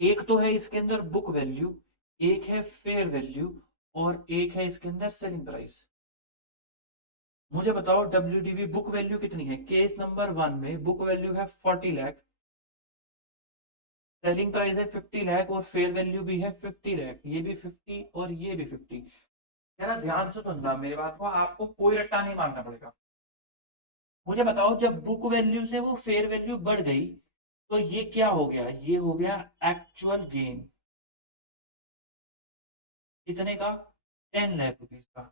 एक तो है इसके अंदर बुक वैल्यू, एक है फेयर वैल्यू, और एक है इसके अंदर सेलिंग प्राइस। मुझे बताओ WDV बुक वैल्यू कितनी है? केस नंबर 1 में बुक वैल्यू है 40 लाख, सेलिंग प्राइस है 50 लाख, और फेयर वैल्यू भी है 50 लाख। ये भी 50 और ये भी 50। जरा ध्यान से सुनना मेरी बात को, आपको कोई रट्टा नहीं मारना पड़ेगा। मुझे बताओ जब बुक वैल्यू से वो फेयर वैल्यू बढ़ गई तो ये क्या हो गया? ये हो गया एक्चुअल गेन। कितने का? 10 लाख रुपीज का।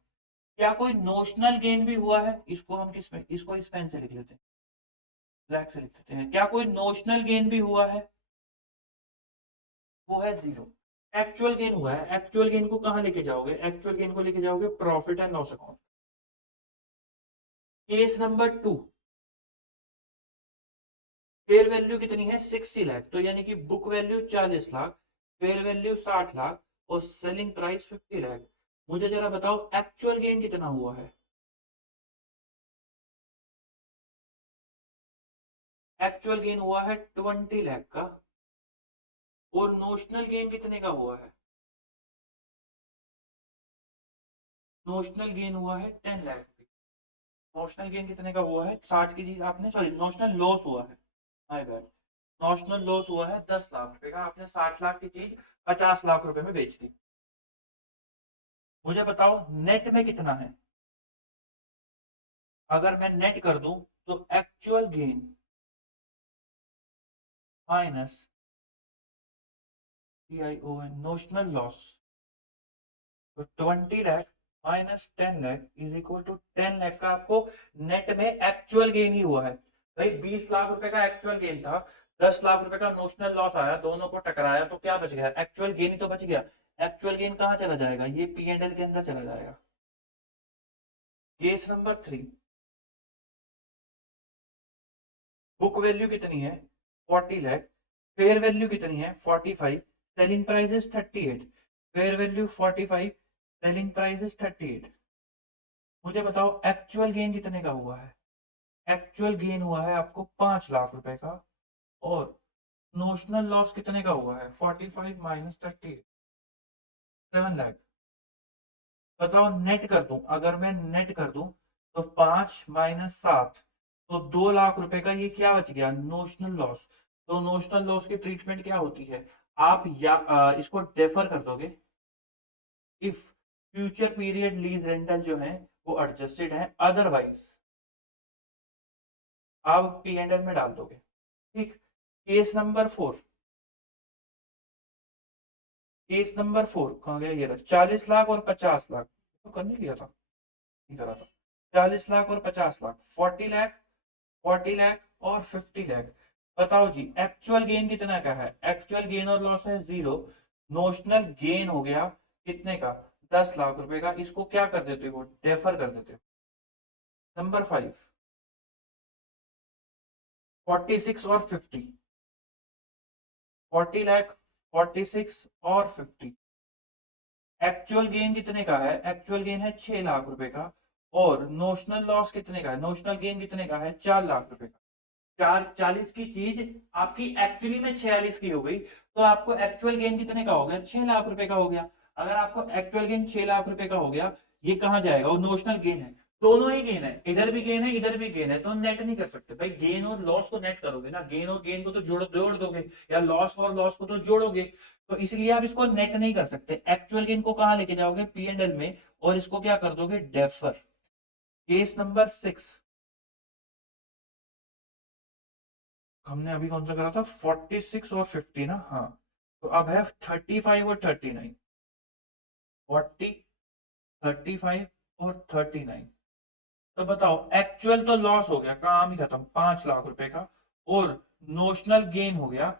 क्या कोई नोशनल गेन भी हुआ है? इसको हम किस में, इसको इस पेन से लिख लेते हैं, ब्लैक से लिख देते हैं। क्या कोई नोशनल गेन भी हुआ है? वो है 0। एक्चुअल गेन हुआ है। एक्चुअल गेन को कहां लेके जाओगे? एक्चुअल गेन को लेके जाओगे profit and loss account. Case number 2 fair value कितनी है? 60 लाख। तो यानी कि book value 40 lakh, fair value 60 lakh और सेलिंग प्राइस 50 लाख। मुझे जरा बताओ एक्चुअल गेन कितना हुआ है? एक्चुअल गेन हुआ है 20 लाख का। और नोशनल गेन कितने का हुआ है? नोशनल गेन हुआ है 10 लाख। नोशनल गेन कितने का हुआ है? 60 की चीज आपने, सॉरी नोशनल लॉस हुआ है, माय बैड। नोशनल लॉस हुआ है 10 लाख रुपए का। आपने 60 लाख की चीज 50 लाख रुपए में बेच दी। मुझे बताओ नेट में कितना है? अगर मैं नेट कर दूं तो actual gain minus PION notional loss, तो 20 lakh minus 10 lakh is equal to 10 lakh का आपको नेट में एक्चुअल गेन ही हुआ है। भाई 20 लाख रुपए का एक्चुअल गेन था, 10 लाख रुपए का नोशनल लॉस आया, दोनों को टकराया तो क्या बच गया? एक्चुअल गेन ही तो बच गया। एक्चुअल गेन कहां चला जाएगा? ये P&L के अंदर चला जाएगा। केस नंबर 3 बुक वैल्यू कितनी है? 40 लाख, फेयर वैल्यू कितनी है? 45, selling price is 38। Fair value 45, selling price is 38। मुझे बताओ एक्चुअल गेन कितने का हुआ है? एक्चुअल गेन हुआ है आपको 5 लाख रुपए का, और नोशनल लॉस कितने का हुआ है 45 माइनस 30, 7 लाख। बताओ नेट कर दूं, अगर मैं नेट कर दूं तो 5 माइनस 7, तो 2 लाख रुपए का ये क्या बच गया, नोशनल लॉस। तो नोशनल लॉस की ट्रीटमेंट क्या होती है, आप या इसको डेफर कर दोगे if future period lease rental जो है वो एडजस्टेड है, अदरवाइज आप पी एंड एल में डाल दोगे। ठीक। केस नंबर 4, केस नंबर 4 कहाँ गया, ये रहा, 40 लाख और 50 लाख, तो कर नहीं लिया था, नहीं करा था। 40 लाख और 50 लाख, 40 लाख, 40 लाख और 50 लाख। बताओ जी एक्चुअल गेन कितना का है, एक्चुअल गेन और लॉस है 0, नोशनल गेन हो गया कितने का, 10 लाख रुपए का। इसको क्या कर देते हो, डेफर कर देते हो। नंबर 5, 46 और 50, 40 लाख, 46 और 50। एक्चुअल गेन कितने का है, एक्चुअल गेन है 6 लाख रुपए का, और नोशनल लॉस कितने का है, नोशनल गेन कितने का है 4 लाख रुपए का। 40 की चीज आपकी एक्चुअली में 46 की हो गई, तो आपको एक्चुअल गेन कितने का हो गया, 6 लाख रुपए का हो गया। अगर आपको एक्चुअल गेन 6 लाख रुपए का हो गया, ये कहां जाएगा, वो नोशनल गेन है, दोनों ही गेन है, इधर भी गेन है इधर भी गेन है, तो नेट नहीं कर सकते भाई। गेन और लॉस को नेट करोगे ना, गेन और गेन को तो जोड़ जोड़ दोगे, या लॉस और लॉस को तो जोड़ोगे, तो इसलिए आप इसको नेट नहीं कर सकते। एक्चुअल गेन को कहां लेके जाओगे, पी एंड एल में, और इसको क्या कर दोगे, डेफर। केस नंबर 6, हमने अभी कौन सा करा था, 46 और 50 ना, हाँ। तो अब है 35 और 39, 40, 35 और 39। तो बताओ एक्चुअल तो लॉस हो गया, काम ही खत्म, 5 लाख रुपए का, और नोशनल गेन हो गया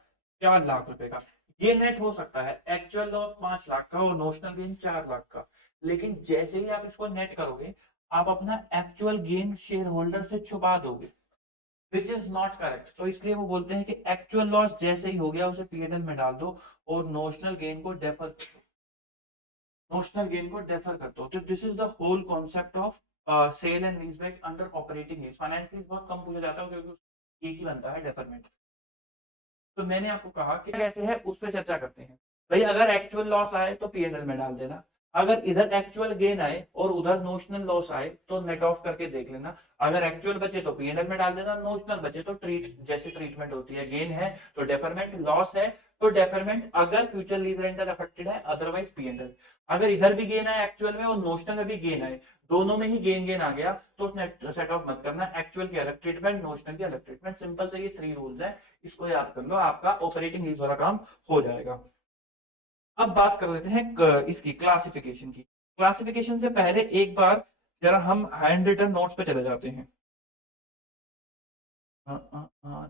4 लाख रुपए का। ये नेट हो सकता है, एक्चुअल लॉस 5 लाख का और नोशनल गेन 4 लाख का। लेकिन जैसे ही आप इसको नेट करोगे, आप अपना एक्चुअल गेन शेयर होल्डर से छुपा दोगे, विच इज नॉट करेक्ट। तो इसलिए वो बोलते हैं कि एक्चुअल लॉस जैसे ही हो गया उसे पीएनएल में डाल दो, और नोशनल गेन को डेफर कर दो, नोशनल गेन को डेफर कर दो। तो this is the whole concept of sale and lease back under operating lease. Finance lease बहुत कम पूछा जाता है क्योंकि एक ही बनता है, डेफरमेंट। तो मैंने आपको कहा कि कैसे है उस पर चर्चा करते हैं। भाई अगर एक्चुअल लॉस आए तो पीएनएल में डाल देना, अगर इधर एक्चुअल गेन आए और उधर नोशनल लॉस आए तो नेट ऑफ करके देख लेना। अगर एक्चुअल बचे तो पीएनएल में डाल देना, नोशनल बचे तो ट्रीट जैसे ट्रीटमेंट होती है, गेन है तो डेफरमेंट, लॉस है तो डेफरमेंट, अगर फ्यूचर लीज रेंटल अफेक्टेड है अदरवाइज पीएनएल। अगर इधर भी गेन है एक्चुअल में और नोशनल में भी गेन है, दोनों में ही गेन गेन आ गया, तो उसने सेट ऑफ मत करना, एक्चुअल की अलग ट्रीटमेंट, नोशनल की अलग ट्रीटमेंट। सिंपल से ये 3 रूल्स है, इसको याद कर लो, आपका ऑपरेटिंग लीज वाला काम हो जाएगा। अब बात कर लेते हैं इसकी क्लासिफिकेशन की। क्लासिफिकेशन से पहले एक बार जरा हम हैंड रिटन नोट्स पे चले जाते हैं।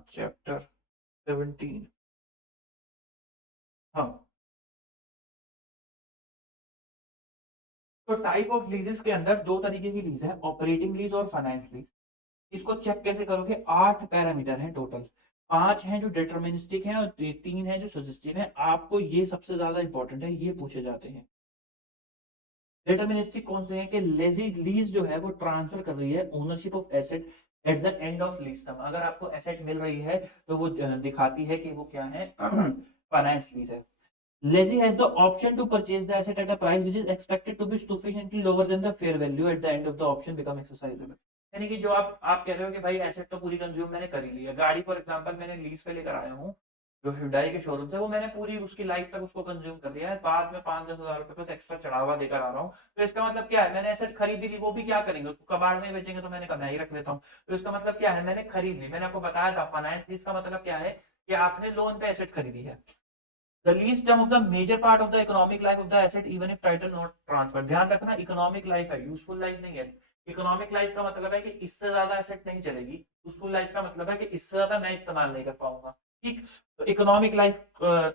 चैप्टर 17, हाँ। तो टाइप ऑफ लीजेस के अंदर 2 तरीके की लीज है, ऑपरेटिंग लीज और फाइनेंस लीज। इसको चेक कैसे करोगे, 8 पैरामीटर हैं टोटल, 5 हैं जो डिटरमिनिस्टिक हैं और 3 हैं जो सजेस्टिव हैं। आपको ये सबसे ज्यादा इंपॉर्टेंट है, ये पूछे जाते हैं। डिटरमिनिस्टिक कौन से हैं कि लेजी लीज जो है वो ट्रांसफर कर रही है ownership of asset eight the end of lease term. अगर आपको एसेट मिल रही है तो वो दिखाती है कि वो क्या है, फाइनेंस लीज है। Lessee has the option to purchase the asset at a price which is expected to be sufficiently lower than the fair value at the end of the option become exercisable। यानी कि जो आप कह रहे हो कि भाई एसेट तो पूरी कंज्यूम मैंने कर ही ली है, गाड़ी फॉर एग्जांपल मैंने लीज पे लेकर आया हूँ जो Hyundai के शोरूम से, वो मैंने पूरी उसकी लाइफ तक उसको कंज्यूम कर लिया है, बाद में 5-10 हजार रुपए बस एक्स्ट्रा चढ़ावा देकर आ रहा हूँ। तो इसका मतलब क्या है, मैंने एसेट खरीदी ली, वो भी क्या करेंगे उसको कबाड़ में बेचेंगे, तो मैंने कहा मैं ही रख लेता हूँ। तो इसका मतलब क्या है, मैंने खरीद ली। मैंने आपको बताया था फाइनेंस लीज का मतलब क्या है कि आपने लोन पे एसेट खरीदी है। The lease term of the major part of the economic life of the asset even if title not transferred। ध्यान रखना इकोनॉमिक लाइफ है, यूजफुल लाइफ नहीं है। इकोनॉमिक लाइफ का मतलब है कि इससे ज्यादा एसेट नहीं चलेगी, यूजफुल लाइफ का मतलब है कि इससे ज्यादा मैं इस्तेमाल नहीं कर पाऊंगा। ठीक, तो इकोनॉमिक लाइफ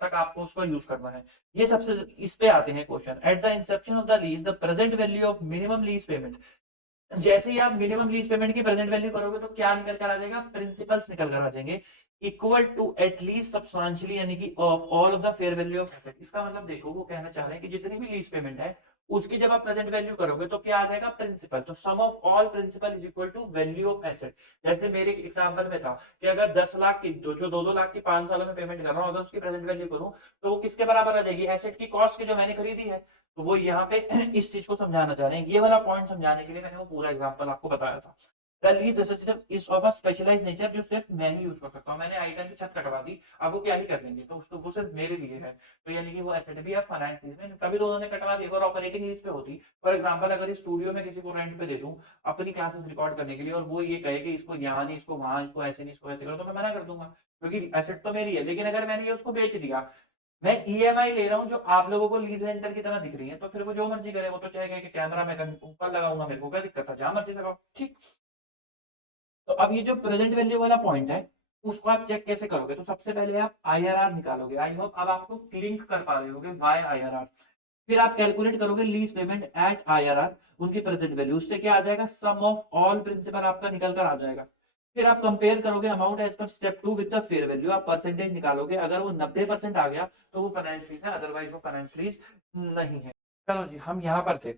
तक आपको उसको यूज करना है। ये सबसे इस पे आते हैं question. At the Inception of the lease the present value of minimum lease payment. जैसे ही आप मिनिमम लीज पेमेंट की प्रेजेंट वैल्यू करोगे तो क्या निकल कर आ जाएगा, प्रिंसिपल्स निकल कर आ जाएंगे, इक्वल टू एटलीस्ट सब्सटेंशियली यानी कि of all of the fair value of asset. इसका मतलब देखो वो कहना चाह रहे हैं कि जितनी भी लीज पेमेंट है उसकी जब आप प्रेजेंट वैल्यू करोगे तो क्या आ जाएगा, प्रिंसिपल। तो sum of all principal is equal to value of asset. जैसे मेरे एग्जांपल में था कि अगर 10 लाख की जो 2 लाख की 5 सालों में पेमेंट कर रहा हूं, अगर उसकी प्रेजेंट वैल्यू करूं तो वो किसके बराबर आ जाएगी, एसेट की कॉस्ट के जो मैंने खरीदी है। तो वो यहाँ पे इस चीज को समझाना चाह रहे हैं, ये वाला पॉइंट समझाने के लिए मैंने वो पूरा एग्जांपल आपको बताया था। The lease necessity is of a specialised nature, जो सिर्फ मैं ही यूज कर सकता हूँ। मैंने आइटम की छत कटवा दी, अब वो क्या ही कर लेंगे, तो उसको वो सिर्फ मेरे लिए है। तो यानी कि वो एसेट भी है फाइनेंस लीज में, कभी तो उन्होंने कटवा दी और ऑपरेटिंग लीज पे होती। फॉर एग्जांपल अगर इस स्टूडियो में किसी को रेंट पे दे दूं अपनी क्लासेस रिकॉर्ड करने के लिए, और वो ये कहे कि इसको यहाँ नहीं, इसको वहां, इसको ऐसे नहीं, इसको ऐसे करो, तो मैं मना कर दूंगा क्योंकि एसेट तो मेरी है। लेकिन अगर मैंने ये उसको बेच दिया, मैं ईएमआई ले रहा हूँ जो आप लोगों को लीज रेंटल की तरह दिख रही है, तो फिर वो जो मर्जी करे, वो तो चाहेगा कि कैमरा मैं ऊपर लगाऊंगा, मेरे को क्या दिक्कत है, जहां मर्जी लगाओ, ठीक। तो अब ये जो प्रेजेंट वैल्यू वाला पॉइंट है, उसको आप चेक कैसे करोगे, तो सबसे पहले आप आईआरआर निकालोगे। आई होप अब आपको लिंक कर पा रहे होगे बाय आईआरआर। फिर आप कैलकुलेट करोगे लीज पेमेंट एट आईआरआर, उनकी प्रेजेंट वैल्यू, उससे क्या आ जाएगा, सम ऑफ ऑल प्रिंसिपल आपका निकल कर आ जाएगा। फिर आप कंपेयर करोगे amount as per step 2 with the fair value, आप परसेंटेज निकालोगे। अगर वो 90% आ गया तो वो फाइनेंस लीज है, अदरवाइज वो फाइनेंस लीज नहीं है। चलो जी, हम यहाँ पर थे,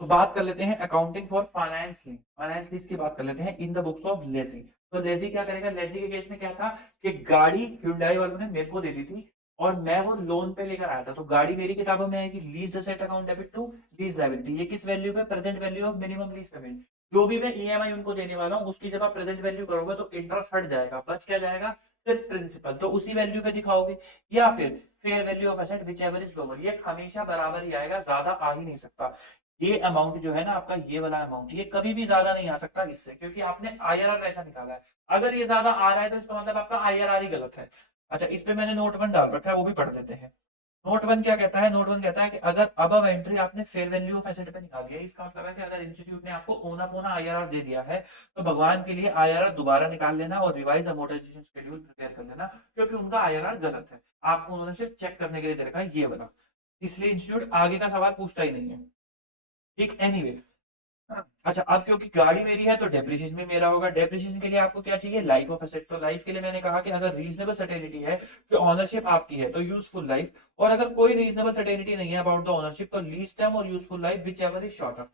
तो बात कर लेते हैं accounting for finance lease. Finance lease की बात कर लेते हैं in the books of lazy. तो लेजी क्या करेगा, लेजी के केस में क्या था कि गाड़ी Hyundai वालों ने मेरे को दे दी थी और मैं वो लोन पे लेकर आया था, तो गाड़ी मेरी किताबों में आएगी lease asset account debit to lease liability. ये किस वैल्यू पे, present value of minimum lease payment. जो भी मैं ईएमआई उनको देने वाला हूँ उसकी जब आप प्रेजेंट वैल्यू करोगे तो इंटरेस्ट हट जाएगा, बच क्या जाएगा, सिर्फ प्रिंसिपल, तो उसी वैल्यू पे दिखाओगे। या फिर fair value of asset which ever is lower, ये हमेशा बराबर ही आएगा, ज्यादा आ ही नहीं सकता। ये अमाउंट जो है ना आपका, ये वाला अमाउंट, ये कभी भी ज्यादा नहीं आ सकता इससे, क्योंकि आपने आईआरआर वैसा निकाला है। अगर ये ज्यादा आ रहा है तो इसका मतलब आपका आईआरआर ही गलत है। अच्छा, इस पे मैंने नोट 1 डाल रखा है, वो भी पढ़ लेते हैं। नोट 1 क्या कहता है, नोट 1 कहता है कि अगर अब एंट्री आपने फेयर वैल्यू ऑफ एसेट पे निकाल दिया, इसका मतलब है कि अगर इंस्टीट्यूट ने आपको ओना पोना आईआरआर दे दिया है तो भगवान के लिए आईआरआर दोबारा निकाल लेना और रिवाइज अमोर्टाइजेशन शेड्यूल प्रिपेयर कर लेना, क्योंकि उनका आईआरआर गलत है। आपको उन्होंने सिर्फ चेक करने के लिए दे रखा है ये वाला, इसलिए इंस्टीट्यूट आगे का सवाल पूछता ही नहीं है, ठीक। एनीवे, अच्छा, अब क्योंकि गाड़ी मेरी है तो डेप्रिसिएशन भी मेरा होगा। डेप्रिसिएशन के लिए आपको क्या चाहिए, लाइफ ऑफ एसेट। तो लाइफ के लिए मैंने कहा कि अगर रीजनेबल सर्टेनिटी है कि ओनरशिप आपकी है तो यूजफुल लाइफ, और अगर कोई रीजनेबल सर्टेनिटी नहीं है अबाउट द ओनरशिप तो लीज टर्म और useful life which ever is shorter.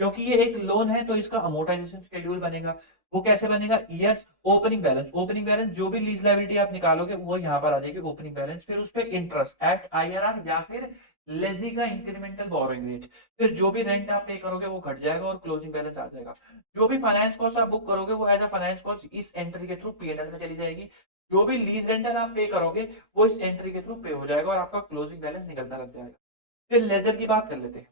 क्योंकि ये एक लोन है तो इसका अमोर्टाइजेशन शेड्यूल बनेगा। वो कैसे बनेगा, yes, opening balance. Opening balance जो भी लीज लायबिलिटी आप निकालोगे वो यहाँ पर आ जाएगी ओपनिंग बैलेंस, फिर उस पर इंटरेस्ट एट आईआरआर या फिर लेजी का इंक्रीमेंटल बोरोइंग रेट। फिर जो भी रेंट आप पे करोगे वो घट जाएगा और क्लोजिंग बैलेंस आ जाएगा। जो भी फाइनेंस कॉस्ट आप बुक करोगे वो एज अ फाइनेंस कॉस्ट इस एंट्री के थ्रू पीएनएल में चली जाएगी। जो भी लीज रेंटल आप पे करोगे वो इस एंट्री के थ्रू पे हो जाएगा और आपका क्लोजिंग बैलेंस निकलता लग जाएगा। फिर लेजर की बात कर लेते हैं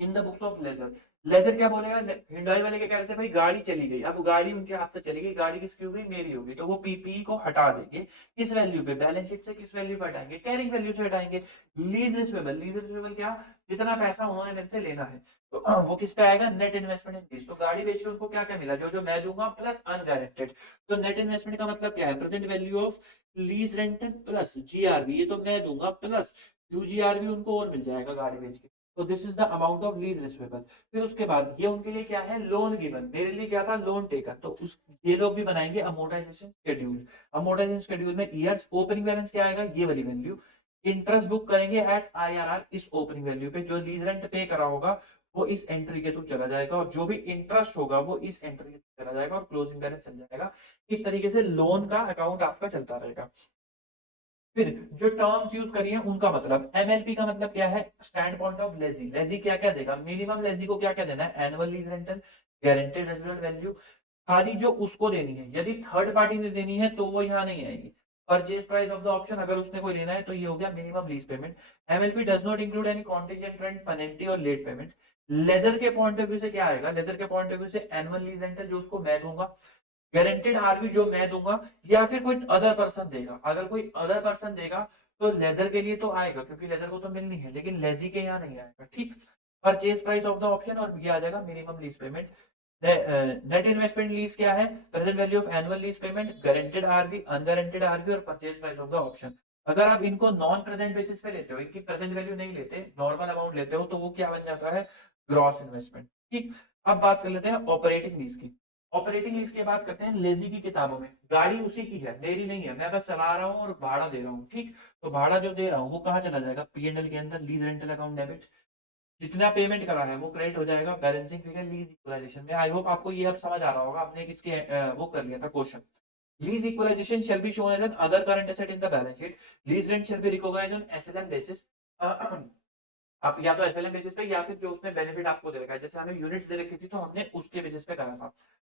in the books of lessor. Lessor क्या बोलेगा, हिंडाई वाले क्या कह रहे थे, भाई गाड़ी चली गई, अब गाड़ी उनके हाथ से चली गई, गाड़ी किसकी हो गई, मेरी होगी, तो वो पीपीई को हटा देंगे। किस वैल्यू पे, बैलेंस शीट से किस वैल्यू पे हटाएंगे, कैरिंग वैल्यू से हटाएंगे। लीज रिसीवेबल, लीज रिसीवेबल क्या, जितना पैसा उन्होंने मेरे से लेना है तो वो किस पे आएगा, नेट इन्वेस्टमेंट इन लीज। तो गाड़ी बेच के उनको क्या क्या मिला, जो जो मैं दूंगा प्लस अनगारंटेड। तो नेट इन्वेस्टमेंट का मतलब क्या है, present value of lease rental plus GRV, ये तो मैं दूंगा प्लस यूजीआरवी उनको और मिल जाएगा गाड़ी बेच के। तो this is the amount of lease receivable. फिर उसके बाद ये उनके लिए क्या है, लोन गिवन, मेरे लिए क्या था, लोन टेकन। तो उस ये लोग भी बनाएंगे अमोर्टाइजेशन शेड्यूल। अमोर्टाइजेशन शेड्यूल में ईयर्स, ओपनिंग बैलेंस क्या आएगा, ये वाली वैल्यू। इंटरेस्ट बुक करेंगे एट आईआरआर इस ओपनिंग वैल्यू पे, जो लीज रेंट पे करा होगा वो इस एंट्री के थ्रू चला जाएगा और जो भी इंटरेस्ट होगा वो इस एंट्री के थ्रू चला जाएगा और क्लोजिंग बैलेंस चल जाएगा। इस तरीके से लोन का अकाउंट आपका चलता रहेगा। फिर जो टर्म्स यूज करी है उनका मतलब, एमएलपी का मतलब क्या है, stand point of lazy. Lazy क्या क्या देगा, मिनिमम लेजी को क्या क्या देना है, annual lease rental, guaranteed residual value, खाली जो उसको देनी है। यदि थर्ड पार्टी ने देनी है तो वो यहाँ नहीं आएगी। Purchase price of the option, अगर उसने कोई लेना है तो ये हो गया minimum lease payment. MLP does not include any contingent rent, penalty और लेट पेमेंट। लेजर के पॉइंट ऑफ व्यू से क्या आएगा, लेजर के पॉइंट ऑफ व्यू से एनुअल लीज रेंटल जो उसको मैं दूंगा, गारंटेड आरवी जो मैं दूंगा, या फिर कोई अदर पर्सन देगा। अगर कोई अदर पर्सन देगा तो लेजर के लिए तो आएगा क्योंकि लेजर को तो मिलनी है, लेकिन लेजी के यहाँ नहीं आएगा, ठीक। Purchase price of the option और ये आ जाएगा minimum lease payment. Net investment lease क्या है, present value of annual lease payment, guaranteed RV, unguaranteed RV और purchase price of the option. अगर आप इनको नॉन प्रेजेंट बेसिस पे लेते हो, इनकी प्रेजेंट वैल्यू नहीं लेते, नॉर्मल अमाउंट लेते हो, तो वो क्या बन जाता है, ग्रॉस इन्वेस्टमेंट, ठीक। अब बात कर लेते हैं ऑपरेटिंग लीज की। ऑपरेटिंग लीज की बात करते हैं लेजी की किताबों में। गाड़ी उसी की है, मेरी नहीं है, मैं बस चला रहा हूँ और भाड़ा दे रहा हूँ, ठीक। तो भाड़ा जो दे रहा हूँ वो कहाँ चला जाएगा, पीएनएल के अंदर, लीज रेंटल अकाउंट डेबिट। जितना पेमेंट करा है वो क्रेडिट हो जाएगा बैलेंसिंग फिगर लीज इक्वलाइजेशन में। आई होप आपको ये अब समझ आ रहा होगा, आपने किसके वो कर लिया था question. Lease equalisation shall be shown as an other current asset in the balance sheet. Lease rent shall be recognized on SLM basis. आप या तो एसएलएम बेसिस पे या फिर जो उसने बेनिफिट आपको दे रखा है, जैसे हमें यूनिट्स दे रखी थी तो हमने उसके बेसिस पे करा था।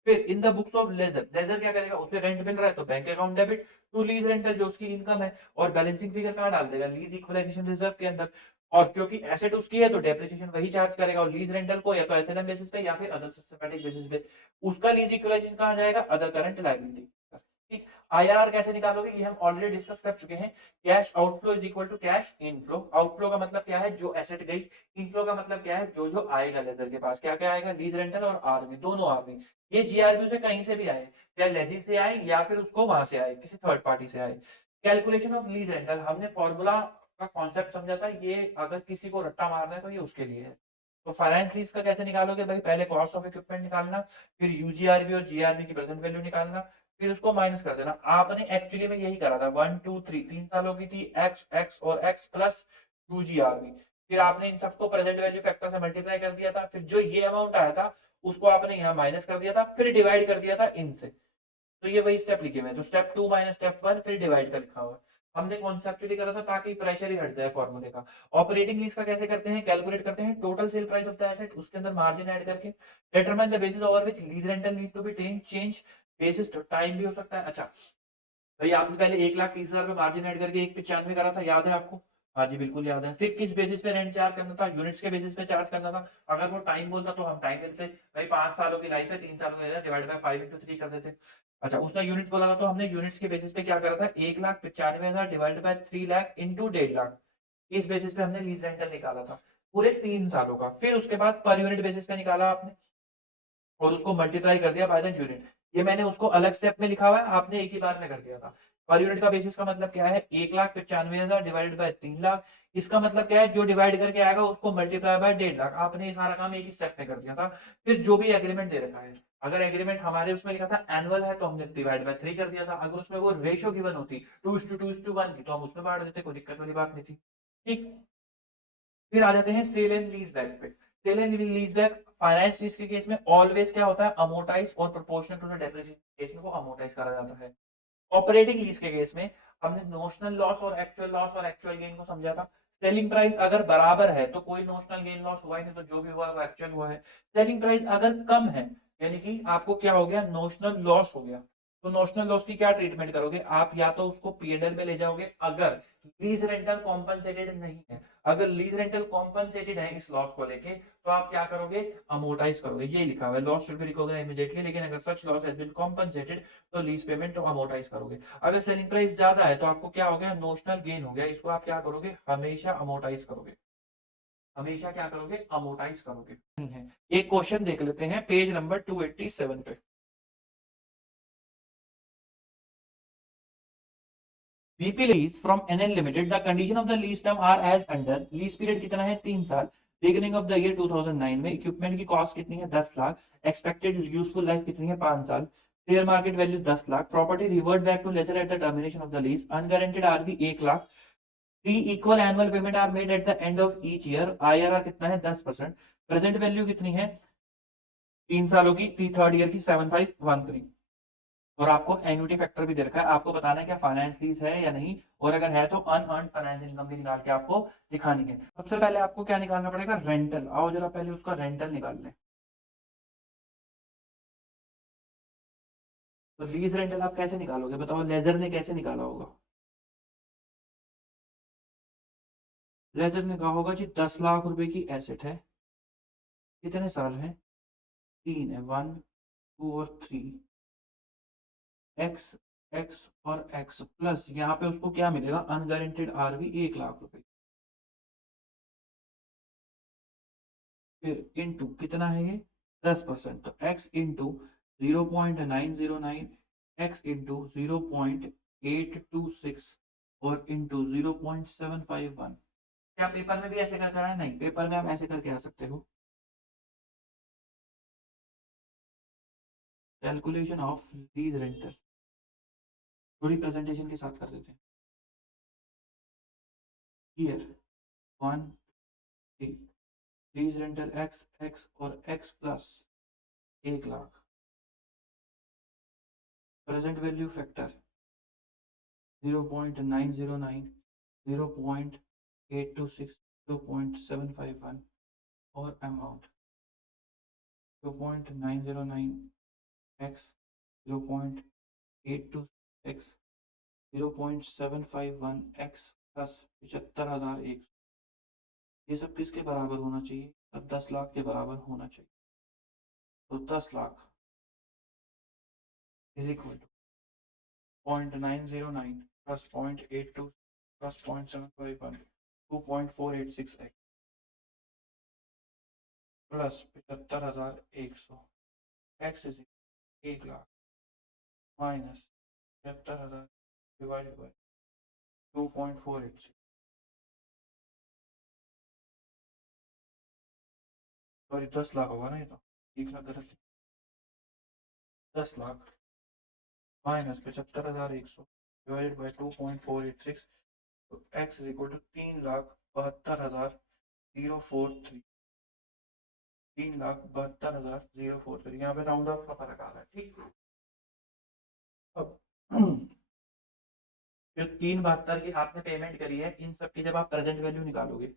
फिर in the books of lessor, lessor क्या करेगा, उसे रेंट मिल रहा है तो bank account debit to lease rental जो उसकी इनकम है, और बैलेंसिंग फिगर कहाँ डाल देगा, लीज इक्वलाइजेशन रिजर्व के अंदर। और क्योंकि एसेट उसकी है तो डेप्रिसिएशन वही चार्ज करेगा, और लीज रेंटल को या तो एसएलएम बेसिस पे या फिर अदर सिस्टमैटिक बेसिस पे उसका लीज इक्वलाइजेशन कहाँ जाएगा, अदर करंट लायबिलिटी। ठीक। आईआरआर कैसे निकालोगे, ये हम ऑलरेडी डिस्कस कर चुके हैं। Cash outflow is equal to cash inflow. Outflow का मतलब क्या है, जो एसेट गई। इनफ्लो का मतलब क्या है, जो जो आएगा लेजर के पास। क्या क्या आएगा, लीज रेंटल और आरवी, दोनों आरवी। ये जीआरवी से कहीं से भी आए, या लेजी से आए या फिर उसको वहां से आए, किसी थर्ड पार्टी से आए। कैलकुलेशन ऑफ लीज रेंटल, हमने फॉर्मूला का कॉन्सेप्ट समझा था, ये अगर किसी को रट्टा मारना है तो ये उसके लिए है। तो फाइनेंस लीज का कैसे निकालोगे भाई, पहले कॉस्ट ऑफ इक्विपमेंट निकालना, फिर यूजीआरवी और जीआरवी की प्रेजेंट वैल्यू निकालना, फिर उसको माइनस कर देना। आपने एक्चुअली में यही करा था, 1 2 3 तीन सालों की थी, एक्स एक्स और एक्स प्लस 2GRV। फिर आपने इन सबको प्रेजेंट वैल्यू फैक्टर से मल्टीप्लाई कर दिया था, फिर जो ये अमाउंट आया था उसको आपने यहाँ माइनस कर दिया था, फिर डिवाइड कर दिया था इनसे। तो ये वही स्टेप लिखे हुए हैं, तो स्टेप 2 माइनस स्टेप 1 फिर डिवाइड का लिखा हुआ है। हमने कॉन्सेप्चुअली करा था ताकि प्रेशर ही हट जाए फॉर्मूले का। ऑपरेटिंग लीज का कैसे करते हैं, कैलकुलेट करते हैं total sale price of the asset, उसके अंदर मार्जिन ऐड करके। Determine the basis over which lease rental need to be change, basis time भी हो सकता है। अच्छा भाई, आपने पहले 1,30,000 पे मार्जिन ऐड करके 1,95 करा था, याद है आपको। हाँ जी बिल्कुल याद है। फिर किस बेसिस पे रेंट चार्ज करना था, यूनिट्स के बेसिस पे चार्ज करना था। अगर वो टाइम बोलता तो हम टाइम देते भाई, 5 सालों की लाइफ है, 3 सालों की डिवाइड बाय 5 into 3 कर देते। अच्छा, उसने यूनिट्स बोला था तो हमने यूनिट्स के बेसिस पे क्या करा था, 1,95,000 divide by 3 lakh into 1.5 lakh. इस बेसिस पे हमने लीज रेंटल निकाला था पूरे 3 सालों का। फिर उसके बाद पर यूनिट बेसिस पे निकाला आपने, और उसको मल्टीप्लाई कर दिया बाय द यूनिट। ये मैंने उसको अलग स्टेप में लिखा हुआ है, आपने एक ही बार में कर दिया था। पर यूनिट का बेसिस का मतलब क्या है, 1,95,000 डिवाइडेड बाय 3 लाख। इसका मतलब क्या है, जो डिवाइड करके आएगा उसको मल्टीप्लाई बाय 1.5 लाख। आपने ये सारा काम एक ही स्टेप में कर दिया था। फिर जो भी एग्रीमेंट दे रखा है, अगर एग्रीमेंट हमारे उसमें लिखा था एनुअल है तो हमने डिवाइड बाय 3 कर दिया था। अगर उसमें वो रेशियो गिवन होती 2:2:1 की तो हम उसमें बांट देते, कोई दिक्कत वाली बात नहीं थी। ठीक। फिर आ जाते हैं सेल एंड लीज बैक पे। Sale and lease back finance lease के केस में ऑलवेज क्या होता है, अमोर्टाइज और proportional to the depreciation case में वो अमोर्टाइज करा जाता है। ऑपरेटिंग लीज के केस में हमने नोशनल लॉस और एक्चुअल गेन को समझा था। सेलिंग प्राइस अगर बराबर है तो कोई नोशनल गेन लॉस हुआ ही नहीं, तो जो भी हुआ वो एक्चुअल हुआ है। सेलिंग प्राइस अगर कम है, यानी कि आपको क्या हो गया, नोशनल लॉस हो गया, तो नोशनल लॉस की क्या ट्रीटमेंट करोगे आप, या तो उसको पीएनएल में ले जाओगे अगर लीज रेंटल कॉम्पनसेटेड नहीं है। अगर लीज रेंटल कॉम्पनसेटेड है इस लॉस को लेके तो आप क्या करोगे, अमोर्टाइज करोगे। ये लिखा हुआ है, loss should be recognised immediately, लेकिन अगर such loss has been compensated तो लीज पेमेंट तो अमोर्टाइज करोगे। अगर सेलिंग प्राइस ज्यादा है तो आपको क्या हो गया, नोशनल गेन हो गया, इसको आप क्या करोगे, हमेशा अमोर्टाइज करोगे। हमेशा क्या करोगे, अमोर्टाइज करोगे। नहीं है, एक क्वेश्चन देख लेते हैं पेज नंबर 287 पे। VP lease from NN Limited, the condition of the lease term are as under। Lease period कितना है, 3 साल। बिगिनिंग ऑफ द ईयर 2009 में इक्विपमेंट की कॉस्ट कितनी है, 10 लाख। एक्सपेक्टेड यूजफुल लाइफ कितनी है, 5 साल। Fair market value 10 lakh. Property revert back to lessor at the termination of the lease. Unguaranteed RV 1 lakh. 3 equal annual payment are made at the end of each year. IRR कितना है, 10%। Present value कितनी है, 3 सालों की, third year की 7513। और आपको annuity factor भी दे रखा है, आपको बताना है क्या फाइनेंस लीज है या नहीं, और अगर है तो अनअर्न्ड फाइनेंस इनकम भी निकाल के आपको दिखानी है। सबसे पहले आपको क्या निकालना पड़ेगा, रेंटल। आओ जरा पहले उसका रेंटल निकाल लें। तो लीज रेंटल आप कैसे निकालोगे बताओ, लेजर ने कैसे निकाला होगा। लेजर ने कहा होगा जी 10 लाख रुपए की एसेट है, कितने साल है, 3 है, 1 2 और 3, एक्स एक्स और एक्स प्लस यहाँ पे उसको क्या मिलेगा, अनगारंटेड आरवी 1 लाख रुपए। फिर इंटू कितना है ये, 10%, तो x इंटू 0.909, एक्स इंटू 0.826 और इंटू 0.751। क्या पेपर में भी ऐसे कर है, नहीं पेपर में आप ऐसे करके आ सकते हो। कैलकुलेशन ऑफ लीज रेंटल थोड़ी प्रेजेंटेशन के साथ कर देते हैं। हियर 1 लीज रेंटल x और x plus 1 lakh, present value factor 0.909, 0.826, 0.751 और amount 0.909 x, 0.82x, 0.751 x plus 75,100। ये सब किसके बराबर होना चाहिए? अब 10 लाख के बराबर होना चाहिए। तो 10 lakh is equal to 0.909 plus 0.82 plus 0.751 2.486x plus 75,100 x is 1 lakh minus 75,000 divided by 2.486। Sorry 10 lakh होगा ना, ये तो 1 लाख गलत है। 10 लाख माइनस 75,100 डिवाइडेड बाय 2.486, तो x इज इक्वल टू 3,72,043, 3,72,043। यहाँ पे राउंड ऑफ का फर्क आ रहा है, ठीक। अब जो 3,72 की आपने पेमेंट करी है, इन सब की जब आप प्रेजेंट वैल्यू निकालोगे,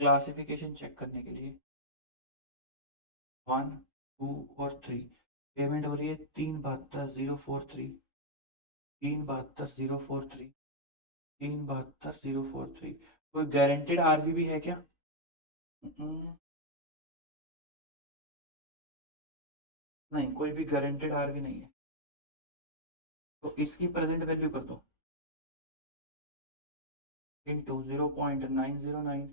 क्लासिफिकेशन चेक करने के लिए 1, 2 और 3 पेमेंट हो रही है 3,72,043, 3,72,043, 3,72,043। कोई गारंटेड आरवी भी है क्या? नहीं, कोई भी गारंटेड आरवी नहीं है। तो इसकी प्रेजेंट वैल्यू कर दो into 0.909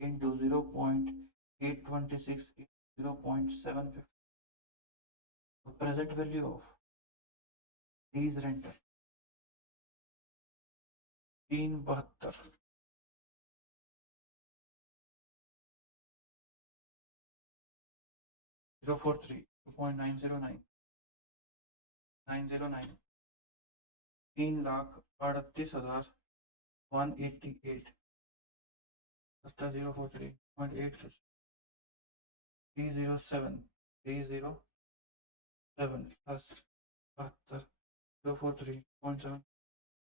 into 0.826 0.750। Present value of lease rental 3,72 043 2.909 909 3,38,188 043 0.8 307 307 plus 72 043 0.7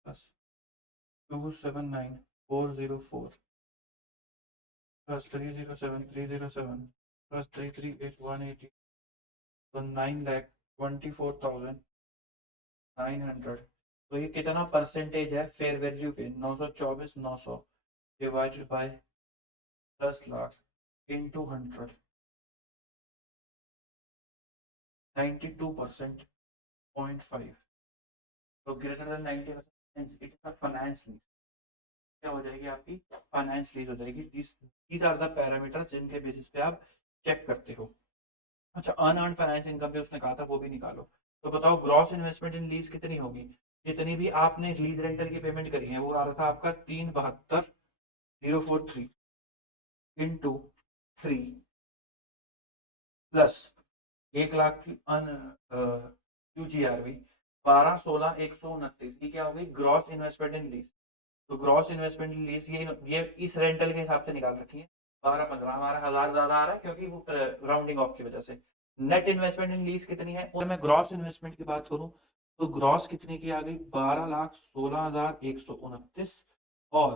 plus 279 404 plus 307 307 plus 338 180, तो 9,24,900। तो ये कितना परसेंटेज है फेयर वैल्यू पे? 924,900 डिवाइडेड बाय 10 लाख इंटू 100, 92%, 0.5। तो greater than 90%, it is a finance lease. क्या हो जाएगी आपकी? फाइनेंस लीज हो जाएगी। दीज आर द पैरामीटर्स जिनके बेसिस पे आप चेक करते हो। अच्छा, अनअर्न्ड फाइनेंस इनकम भी उसने कहा था, वो भी निकालो। तो बताओ ग्रॉस इन्वेस्टमेंट इन लीज कितनी होगी? जितनी भी आपने लीज रेंटल की पेमेंट करी है वो आ रहा था आपका 3,72,043 इंटू 3 प्लस 1 लाख की QGRV 12,16,129। ये क्या हो गई? ग्रॉस इन्वेस्टमेंट इन लीज। तो ग्रॉस इन्वेस्टमेंट इन लीज ये इस रेंटल के हिसाब से निकाल रखी है। 12-15 हमारा 1,000 ज्यादा आ रहा है क्योंकि वो राउंडिंग ऑफ की वजह से। नेट इन्वेस्टमेंट इन लीज कितनी है? और मैं ग्रॉस इन्वेस्टमेंट की बात करूं तो ग्रॉस कितने की आ गई? 12,16,129 और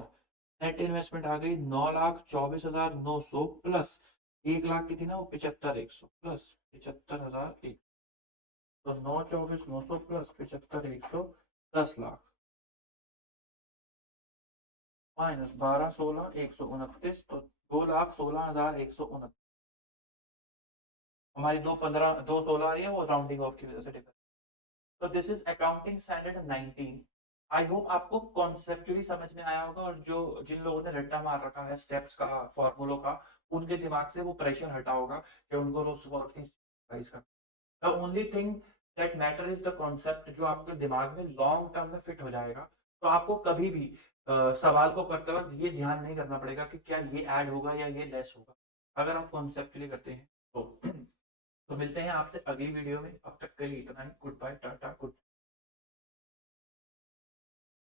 नेट इन्वेस्टमेंट आ गई 9,24,900 प्लस 1 लाख की थी ना वो 75,100 प्लस 75,100। तो 9,24,900 प्लस 75,100 10 लाख माइनस 12,16,129, तो 2,16,129। हमारी 2,16 आ रही है, वो राउंडिंग ऑफ की वजह से डिफरेंस। तो this is accounting standard 19। I hope आपको कॉन्सेप्चुअली समझ में आया होगा, और जो जिन लोगों ने रट्टा मार रखा है स्टेप्स का, फॉर्मूलों का, उनके दिमाग से वो प्रेशर हटा होगा कि उनको रोज वर्किंग का। The only thing that matter is the concept, जो आपके दिमाग में लॉन्ग टर्म में फिट हो जाएगा। तो आपको कभी भी सवाल को करते वक्त ये ध्यान नहीं करना पड़ेगा कि क्या ये ऐड होगा या ये लेस होगा। अगर आप कॉन्सेप्चुअली करते हैं तो तो मिलते हैं आपसे अगली वीडियो में। अब तक के लिए इतना ही। गुड बाय, टाटा, गुड।